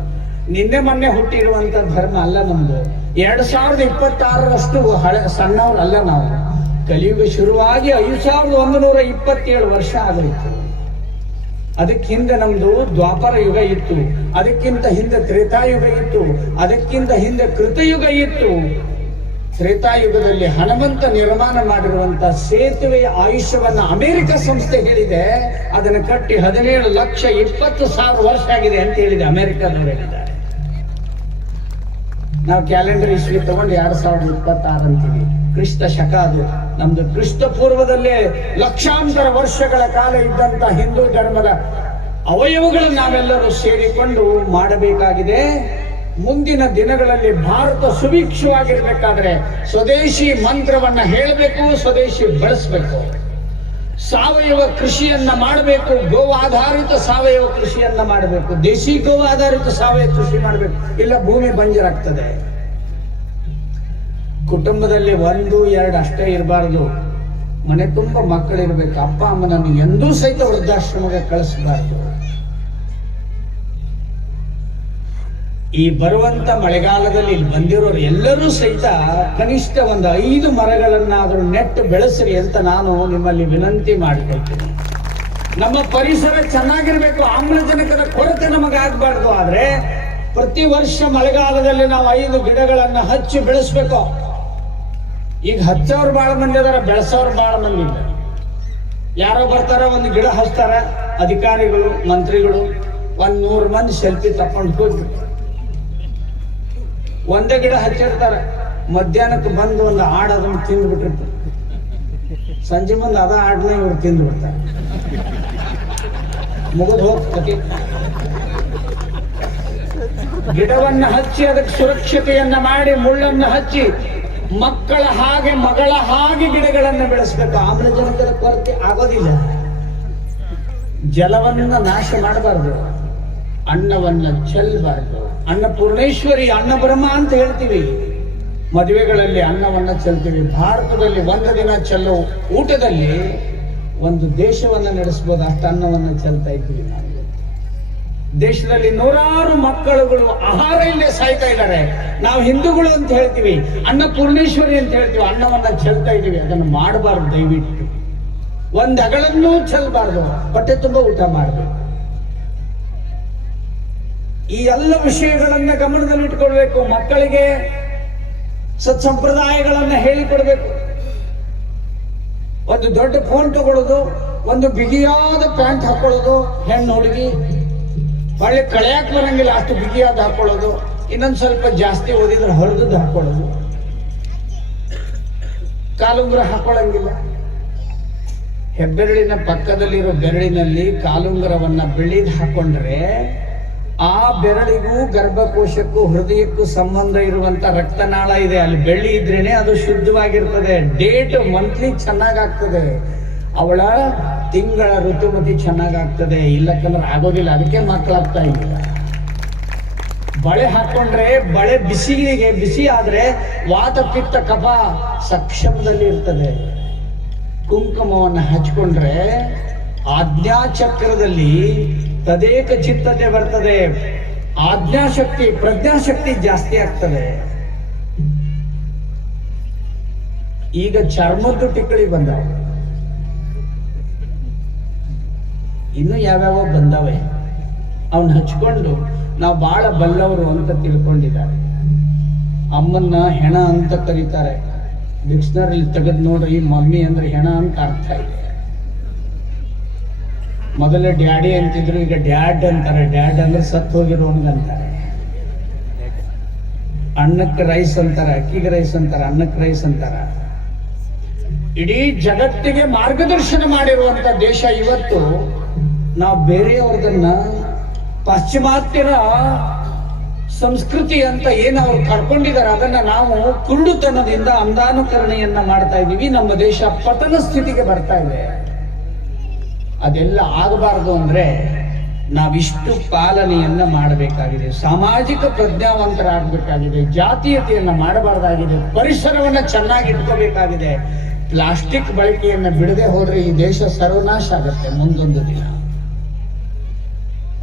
ನಿನ್ನೆ ಮೊನ್ನೆ ಹುಟ್ಟಿರುವಂತ ಧರ್ಮ ಅಲ್ಲ ನಮ್ದು. 2026ರಷ್ಟು ಸಣ್ಣವ್ರು ಅಲ್ಲ ನಾವು. ಕಲಿಯುಗ ಶುರುವಾಗಿ 5127 ವರ್ಷ ಆಗಲಿತ್ತು. ಅದಕ್ಕೆ ಹಿಂದೆ ನಮ್ದು ದ್ವಾಪರ ಯುಗ ಇತ್ತು, ಅದಕ್ಕಿಂತ ಹಿಂದೆ ತ್ರೇತಾಯುಗ ಇತ್ತು, ಅದಕ್ಕಿಂತ ಹಿಂದೆ ಕೃತಯುಗ ಇತ್ತು. ತ್ರೇತಾಯುಗದಲ್ಲಿ ಹನುಮಂತ ನಿರ್ಮಾಣ ಮಾಡಿರುವಂತ ಸೇತುವೆಯ ಆಯುಷ್ಯವನ್ನ ಅಮೆರಿಕ ಸಂಸ್ಥೆ ಹೇಳಿದೆ. ಅದನ್ನು ಕಟ್ಟಿ 17,20,000 ವರ್ಷ ಆಗಿದೆ ಅಂತ ಹೇಳಿದೆ ಅಮೆರಿಕದವರು ಹೇಳಿದ್ದಾರೆ. ನಾವು ಕ್ಯಾಲೆಂಡರ್ ಇಸ್ವಿ ತಗೊಂಡು 2026 ಅಂತೀವಿ. ಕ್ರಿಸ್ತ ಶಕ ಅದು. ನಮ್ದು ಕ್ರಿಸ್ತ ಪೂರ್ವದಲ್ಲೇ ಲಕ್ಷಾಂತರ ವರ್ಷಗಳ ಕಾಲ ಇದ್ದಂತ ಹಿಂದೂ ಧರ್ಮದ ಅವಯವಗಳನ್ನು ನಾವೆಲ್ಲರೂ ಸೇರಿಕೊಂಡು ಮಾಡಬೇಕಾಗಿದೆ. ಮುಂದಿನ ದಿನಗಳಲ್ಲಿ ಭಾರತ ಸುಭಿಕ್ಷವಾಗಿರ್ಬೇಕಾದ್ರೆ ಸ್ವದೇಶಿ ಮಂತ್ರವನ್ನ ಹೇಳಬೇಕು, ಸ್ವದೇಶಿ ಬಳಸಬೇಕು. ಸಾವಯವ ಕೃಷಿಯನ್ನ ಮಾಡಬೇಕು, ಗೋ ಆಧಾರಿತ ಸಾವಯವ ಕೃಷಿಯನ್ನ ಮಾಡಬೇಕು, ದೇಶಿ ಗೋ ಆಧಾರಿತ ಸಾವಯವ ಕೃಷಿ ಮಾಡಬೇಕು. ಇಲ್ಲ ಭೂಮಿ ಬಂಜರಾಗ್ತದೆ. ಕುಟುಂಬದಲ್ಲಿ 1-2 ಅಷ್ಟೇ ಇರಬಾರ್ದು. ಮನೆ ತುಂಬ ಮಕ್ಕಳಿರ್ಬೇಕು. ಅಪ್ಪ ಅಮ್ಮನನ್ನು ಎಂದೂ ಸಹಿತ ವೃದ್ಧಾಶ್ರಮಕ್ಕೆ ಕಳಿಸಬಾರ್ದು. ಈ ಬರುವಂತ ಮಳೆಗಾಲದಲ್ಲಿ ಇಲ್ಲಿ ಬಂದಿರೋರು ಎಲ್ಲರೂ ಸಹಿತ ಕನಿಷ್ಠ 5 ಮರಗಳನ್ನಾದರೂ ನೆಟ್ಟು ಬೆಳೆಸ್ರಿ ಅಂತ ನಾನು ನಿಮ್ಮಲ್ಲಿ ವಿನಂತಿ ಮಾಡಿಕೊಳ್ತೀನಿ. ನಮ್ಮ ಪರಿಸರ ಚೆನ್ನಾಗಿರ್ಬೇಕು, ಆಮ್ಲಜನಕದ ಕೊರತೆ ನಮಗಾಗಬಾರ್ದು. ಆದ್ರೆ ಪ್ರತಿ ವರ್ಷ ಮಳೆಗಾಲದಲ್ಲಿ ನಾವು 5 ಗಿಡಗಳನ್ನ ಹಚ್ಚಿ ಬೆಳೆಸ್ಬೇಕು. ಈಗ ಹಚ್ಚೋರು ಬಹಳ ಮಂದಿ ಅದಾರ, ಬೆಳೆಸೋರು ಬಹಳ ಮಂದಿ ಇದ್ದಾರೆ. ಯಾರೋ ಬರ್ತಾರ, ಒಂದು ಗಿಡ ಹಚ್ತಾರ, ಅಧಿಕಾರಿಗಳು ಮಂತ್ರಿಗಳು 100 ಮಂದಿ ಸೆಲ್ಫಿ ತಕೊಂಡು ಹೋಗಿ ಒಂದೇ ಗಿಡ ಹಚ್ಚಿರ್ತಾರ. ಮಧ್ಯಾಹ್ನಕ್ಕೆ ಬಂದು ಒಂದು ಆಡು ಅದನ್ನು ತಿಂದು ಬಿಟ್ಟಿರ್ತಾರೆ. ಸಂಜೆ ಮುಂದೆ ಅದ ಆಡನ್ನ ಇವ್ರು ತಿಂದು ಬಿಡ್ತಾರೆ. ಮುಗಿದು ಹೋಗ್ತದೆ. ಗಿಡವನ್ನ ಹಚ್ಚಿ ಅದಕ್ಕೆ ಸುರಕ್ಷತೆಯನ್ನ ಮಾಡಿ ಮುಳ್ಳನ್ನ ಹಚ್ಚಿ ಮಕ್ಕಳ ಹಾಗೆ ಮಗಳ ಹಾಗೆ ಗಿಡಗಳನ್ನ ಬೆಳೆಸ್ಬೇಕು. ಆಮ್ಲಜನಕದ ಕೊರತೆ ಆಗೋದಿಲ್ಲ. ಜಲವನ್ನ ನಾಶ ಮಾಡಬಾರ್ದು, ಅನ್ನವನ್ನ ಚೆಲ್ಲಬಾರ್ದು. ಅನ್ನಪೂರ್ಣೇಶ್ವರಿ, ಅನ್ನ ಬ್ರಹ್ಮ ಅಂತ ಹೇಳ್ತೀವಿ. ಮದುವೆಗಳಲ್ಲಿ ಅನ್ನವನ್ನು ಚೆಲ್ತೀವಿ. ಭಾರತದಲ್ಲಿ ಒಂದು ದಿನ ಚೆಲ್ಲೋ ಊಟದಲ್ಲಿ ಒಂದು ದೇಶವನ್ನು ನಡೆಸಬಹುದು, ಅಷ್ಟು ಅನ್ನವನ್ನು ಚೆಲ್ತಾ ಇದ್ದೀವಿ ನಾವು. ದೇಶದಲ್ಲಿ ನೂರಾರು ಮಕ್ಕಳುಗಳು ಆಹಾರ ಇಲ್ಲದೆ ಸಾಯ್ತಾ ಇದ್ದಾರೆ. ನಾವು ಹಿಂದೂಗಳು ಅಂತ ಹೇಳ್ತೀವಿ, ಅನ್ನಪೂರ್ಣೇಶ್ವರಿ ಅಂತ ಹೇಳ್ತೀವಿ, ಅನ್ನವನ್ನ ಚೆಲ್ತಾ ಇದ್ದೀವಿ. ಅದನ್ನು ಮಾಡಬಾರ್ದು. ದಯವಿಟ್ಟು ಒಂದು ಅಗಳನ್ನೂ ಚೆಲ್ಲಬಾರ್ದು, ಹೊಟ್ಟೆ ತುಂಬ ಊಟ ಮಾಡಬೇಕು. ಈ ಎಲ್ಲ ವಿಷಯಗಳನ್ನ ಗಮನದಲ್ಲಿಟ್ಕೊಳ್ಬೇಕು. ಮಕ್ಕಳಿಗೆ ಸತ್ಸಂಪ್ರದಾಯಗಳನ್ನ ಹೇಳಿಕೊಡ್ಬೇಕು. ಒಂದು ದೊಡ್ಡ ಫೋನ್ ತಗೊಳ್ಳೋದು, ಒಂದು ಬಿಗಿಯಾದ ಪ್ಯಾಂಟ್ ಹಾಕೊಳ್ಳೋದು, ಹೆಣ್ಣು ಹುಡುಗಿ ಒಳ್ಳೆ ಕಳೆಯಕ್ಕೆ ಬರಂಗಿಲ್ಲ ಅಷ್ಟು ಬಿಗಿಯಾದ ಹಾಕೊಳ್ಳೋದು, ಇನ್ನೊಂದು ಸ್ವಲ್ಪ ಜಾಸ್ತಿ ಓದಿದ್ರೆ ಹೊರದದ್ದು ಹಾಕೊಳ್ಳೋದು, ಕಾಲುಂಗುರ ಹಾಕೊಳ್ಳಂಗಿಲ್ಲ. ಹೆಬ್ಬೆರಳಿನ ಪಕ್ಕದಲ್ಲಿರೋ ಬೆರಳಿನಲ್ಲಿ ಕಾಲುಂಗುರವನ್ನ ಬೆಳ್ಳಿದ್ ಹಾಕೊಂಡ್ರೆ ಆ ಬೆರಳಿಗೂ ಗರ್ಭಕೋಶಕ್ಕೂ ಹೃದಯಕ್ಕೂ ಸಂಬಂಧ ಇರುವಂತ ರಕ್ತನಾಳ ಇದೆ, ಅಲ್ಲಿ ಬೆಳ್ಳಿ ಇದ್ರೇನೆ ಅದು ಶುದ್ಧವಾಗಿರ್ತದೆ. ಡೇಟ್ ಮಂತ್ಲಿ ಚೆನ್ನಾಗಾಗ್ತದೆ, ಅವಳ ತಿಂಗಳ ಋತುಮತಿ ಚೆನ್ನಾಗಾಗ್ತದೆ. ಇಲ್ಲಕ್ಕಂದ್ರೆ ಆಗೋದಿಲ್ಲ, ಅದಕ್ಕೆ ಮಕ್ಕಳಾಗ್ತಾ ಇಲ್ಲ. ಬಳೆ ಹಾಕೊಂಡ್ರೆ ಬಳೆ ಬಿಸಿ ಆದ್ರೆ ವಾತ ಪಿತ್ತ ಕಫ ಸಕ್ಷಮದಲ್ಲಿ ಇರ್ತದೆ. ಕುಂಕುಮವನ್ನು ಹಚ್ಕೊಂಡ್ರೆ ಆಜ್ಞಾಚಕ್ರದಲ್ಲಿ ತದೇಕ ಚಿತ್ತತೆ ಬರ್ತದೆ, ಆಜ್ಞಾಶಕ್ತಿ ಪ್ರಜ್ಞಾಶಕ್ತಿ ಜಾಸ್ತಿ ಆಗ್ತದೆ. ಈಗ ಚರ್ಮದ್ದು ಟಿಕ್ಕಳಿ ಬಂದಾವ, ಇನ್ನು ಯಾವ್ಯಾವ ಬಂದವೆ. ಅವನ್ನ ಹಚ್ಕೊಂಡು ನಾವು ಬಹಳ ಬಲ್ಲವರು ಅಂತ ತಿಳ್ಕೊಂಡಿದ್ದಾರೆ. ಅಮ್ಮನ್ನ ಹೆಣ ಅಂತ ಕರೀತಾರೆ. ಡಿಕ್ಷನರಿ ತೆಗೆದು ನೋಡ್ರಿ, ಮಮ್ಮಿ ಅಂದ್ರೆ ಹೆಣ ಅಂತ ಅರ್ಥ ಇದೆ. ಮೊದಲೇ ಡ್ಯಾಡಿ ಅಂತಿದ್ರು, ಈಗ ಡ್ಯಾಡ್ ಅಂತಾರೆ. ಡ್ಯಾಡ್ ಅಂದ್ರೆ ಸತ್ತು ಹೋಗಿರೋನ್ಗಂತಾರೆ. ಅನ್ನಕ್ಕೆ ರೈಸ್ ಅಂತಾರೆ, ಅಕ್ಕಿಗೆ ರೈಸ್ ಅಂತಾರೆ, ಅನ್ನಕ್ಕೆ ರೈಸ್ ಅಂತಾರ. ಇಡೀ ಜಗತ್ತಿಗೆ ಮಾರ್ಗದರ್ಶನ ಮಾಡಿರುವಂತ ದೇಶ ಇವತ್ತು. ನಾವು ಬೇರೆಯವ್ರದನ್ನ ಪಾಶ್ಚಿಮಾತ್ಯರ ಸಂಸ್ಕೃತಿ ಅಂತ ಏನು ಅವ್ರು ಕರ್ಕೊಂಡಿದ್ದಾರೆ ಅದನ್ನ ನಾವು ಕುರುಡುತನದಿಂದ ಅಂಧಾನುಕರಣೆಯನ್ನ ಮಾಡ್ತಾ ಇದ್ದೀವಿ. ನಮ್ಮ ದೇಶ ಪತನ ಸ್ಥಿತಿಗೆ ಬರ್ತಾ ಇದೆ. ಅದೆಲ್ಲ ಆಗಬಾರದು ಅಂದ್ರೆ ನಾವಿಷ್ಟು ಪಾಲನೆಯನ್ನ ಮಾಡಬೇಕಾಗಿದೆ. ಸಾಮಾಜಿಕ ಪ್ರಜ್ಞಾವಂತರಾಗಬೇಕಾಗಿದೆ. ಜಾತೀಯತೆಯನ್ನ ಮಾಡಬಾರ್ದಾಗಿದೆ. ಪರಿಸರವನ್ನ ಚೆನ್ನಾಗಿ ಇಟ್ಕೋಬೇಕಾಗಿದೆ. ಪ್ಲಾಸ್ಟಿಕ್ ಬಳಕೆಯನ್ನ ಬಿಡದೆ ಹೋದ್ರೆ ಈ ದೇಶ ಸರ್ವನಾಶ ಆಗುತ್ತೆ ಮುಂದೊಂದು ದಿನ.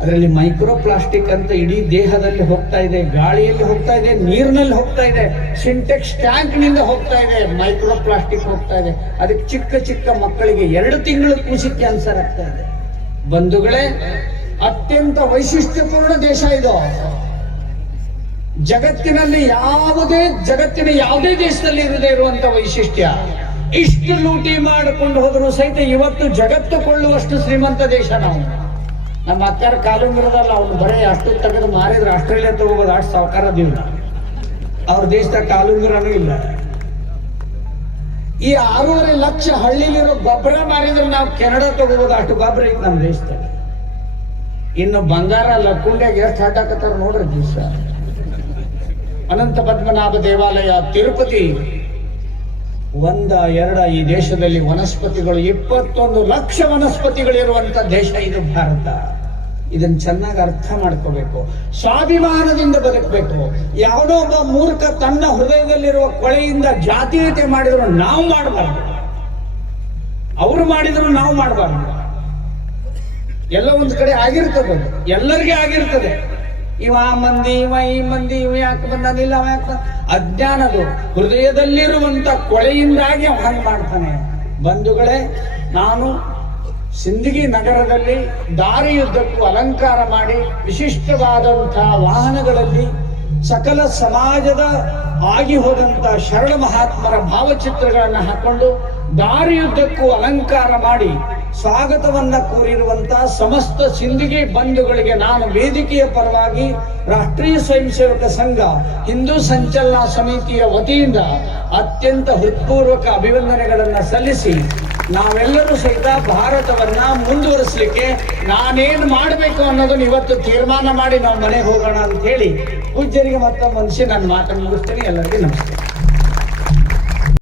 ಅದರಲ್ಲಿ ಮೈಕ್ರೋ ಪ್ಲಾಸ್ಟಿಕ್ ಅಂತ ಇಡೀ ದೇಹದಲ್ಲಿ ಹೋಗ್ತಾ ಇದೆ, ಗಾಳಿಯಲ್ಲಿ ಹೋಗ್ತಾ ಇದೆ, ನೀರಿನಲ್ಲಿ ಹೋಗ್ತಾ ಇದೆ, ಸಿಂಟೆಕ್ಸ್ ಟ್ಯಾಂಕ್ ನಿಂದ ಹೋಗ್ತಾ ಇದೆ. ಮೈಕ್ರೋ ಪ್ಲಾಸ್ಟಿಕ್ ಹೋಗ್ತಾ ಇದೆ. ಅದಕ್ಕೆ ಚಿಕ್ಕ ಚಿಕ್ಕ ಮಕ್ಕಳಿಗೆ 2 ತಿಂಗಳು ಕೂಸಿ ಕ್ಯಾನ್ಸರ್ ಆಗ್ತಾ ಇದೆ. ಬಂಧುಗಳೇ, ಅತ್ಯಂತ ವೈಶಿಷ್ಟ್ಯಪೂರ್ಣ ದೇಶ ಇದು. ಜಗತ್ತಿನ ಯಾವುದೇ ದೇಶದಲ್ಲಿ ಇರದೇ ಇರುವಂತ ವೈಶಿಷ್ಟ್ಯ. ಇಷ್ಟು ಲೂಟಿ ಮಾಡಿಕೊಂಡು ಹೋದ್ರು ಸಹಿತ ಇವತ್ತು ಜಗತ್ತು ಕೊಳ್ಳುವಷ್ಟು ಶ್ರೀಮಂತ ದೇಶ ನಾವು. ನಮ್ಮ ಅಕ್ಕರ ಕಾಲುಂಗಿರದಲ್ಲ, ಅವ್ನು ಬರೀ ಅಷ್ಟು ತೆಗೆದು ಮಾರಿದ್ರೆ ಆಸ್ಟ್ರೇಲಿಯಾ ತಗೋಬೋದು, ಅಷ್ಟು ಸಾವುಕಾರ ದೀವ್ನ. ಅವ್ರ ದೇಶದ ಕಾಲುಂಗಿರನೂ ಇಲ್ಲ. ಈ 6.5 ಲಕ್ಷ ಹಳ್ಳಿಲಿರೋ ಗೊಬ್ಬರ ಮಾರಿದ್ರೆ ನಾವು ಕೆನಡಾ ತಗೋಬೋದು, ಅಷ್ಟು ಗೊಬ್ಬರ ಐತೆ ನಮ್ಮ ದೇಶದಲ್ಲಿ. ಇನ್ನು ಬಂಗಾರ ಲಕ್ಕುಂಡ್ಯಾಗ ಎಷ್ಟು ಹಾಟಾಕತ್ತಾರ ನೋಡ್ರಿ ದಿವಸ. ಅನಂತ ಪದ್ಮನಾಭ ದೇವಾಲಯ, ತಿರುಪತಿ, 1, 2 ಈ ದೇಶದಲ್ಲಿ ವನಸ್ಪತಿಗಳು 21 ಲಕ್ಷ ವನಸ್ಪತಿಗಳಿರುವಂತ ದೇಶ ಇದು ಭಾರತ. ಇದನ್ನ ಚೆನ್ನಾಗಿ ಅರ್ಥ ಮಾಡ್ಕೋಬೇಕು. ಸ್ವಾಭಿಮಾನದಿಂದ ಬದುಕಬೇಕು. ಯಾವುದೋ ಒಬ್ಬ ಮೂರ್ಖ ತನ್ನ ಹೃದಯದಲ್ಲಿರುವ ಕೊಳೆಯಿಂದ ಜಾತೀಯತೆ ಮಾಡಿದ್ರು ನಾವು ಮಾಡಬಾರ್ದು, ಅವರು ಮಾಡಿದ್ರು ನಾವು ಮಾಡಬಾರ್ದು. ಎಲ್ಲ ಒಂದ್ ಕಡೆ ಆಗಿರ್ತದೆ, ಎಲ್ಲರಿಗೆ ಆಗಿರ್ತದೆ. ಇವ ಮಂದಿ, ಇವ ಈ ಮಂದಿ, ಇವ ಯಾಕೆ ಬಂದಾನಿಲ್ಲ, ಅವ ಯಾಕೆ ಬಂದ. ಅಜ್ಞಾನದು ಹೃದಯದಲ್ಲಿರುವಂತ ಕೊಳೆಯಿಂದಾಗಿ ಅವ ಹಂಗೆ ಮಾಡ್ತಾನೆ. ಬಂಧುಗಳೇ, ನಾನು ಸಿಂದಗಿ ನಗರದಲ್ಲಿ ದಾರಿಯುದ್ದಕ್ಕೂ ಅಲಂಕಾರ ಮಾಡಿ ವಿಶಿಷ್ಟವಾದಂತಹ ವಾಹನಗಳಲ್ಲಿ ಸಕಲ ಸಮಾಜದ ಆಗಿ ಹೋದಂತ ಶರಣ ಮಹಾತ್ಮರ ಭಾವಚಿತ್ರಗಳನ್ನು ಹಾಕೊಂಡು ದಾರಿಯುದ್ದಕ್ಕೂ ಅಲಂಕಾರ ಮಾಡಿ ಸ್ವಾಗತವನ್ನ ಕೋರಿರುವಂತ ಸಮಸ್ತ ಸಿಂದಗಿ ಬಂಧುಗಳಿಗೆ ನಾನು ವೇದಿಕೆಯ ಪರವಾಗಿ ರಾಷ್ಟ್ರೀಯ ಸ್ವಯಂ ಸೇವಕ ಸಂಘ ಹಿಂದೂ ಸಂಚಲನಾ ಸಮಿತಿಯ ವತಿಯಿಂದ ಅತ್ಯಂತ ಹೃತ್ಪೂರ್ವಕ ಅಭಿವಂದನೆಗಳನ್ನ ಸಲ್ಲಿಸಿ, ನಾವೆಲ್ಲರೂ ಸಹಿತ ಭಾರತವನ್ನ ಮುಂದುವರಿಸಲಿಕ್ಕೆ ನಾನೇನು ಮಾಡಬೇಕು ಅನ್ನೋದನ್ನ ಇವತ್ತು ತೀರ್ಮಾನ ಮಾಡಿ ನಾವು ಮನೆಗೆ ಹೋಗೋಣ ಅಂತ ಹೇಳಿ ಪೂಜ್ಯರಿಗೆ ಮತ್ತೊಮ್ಮೆ ಮನುಷ್ಯ ನನ್ನ ಮಾತನ್ನು ಮುಗಿಸ್ತೇನೆ. ಎಲ್ಲರಿಗೂ ನಮಸ್ಕಾರ.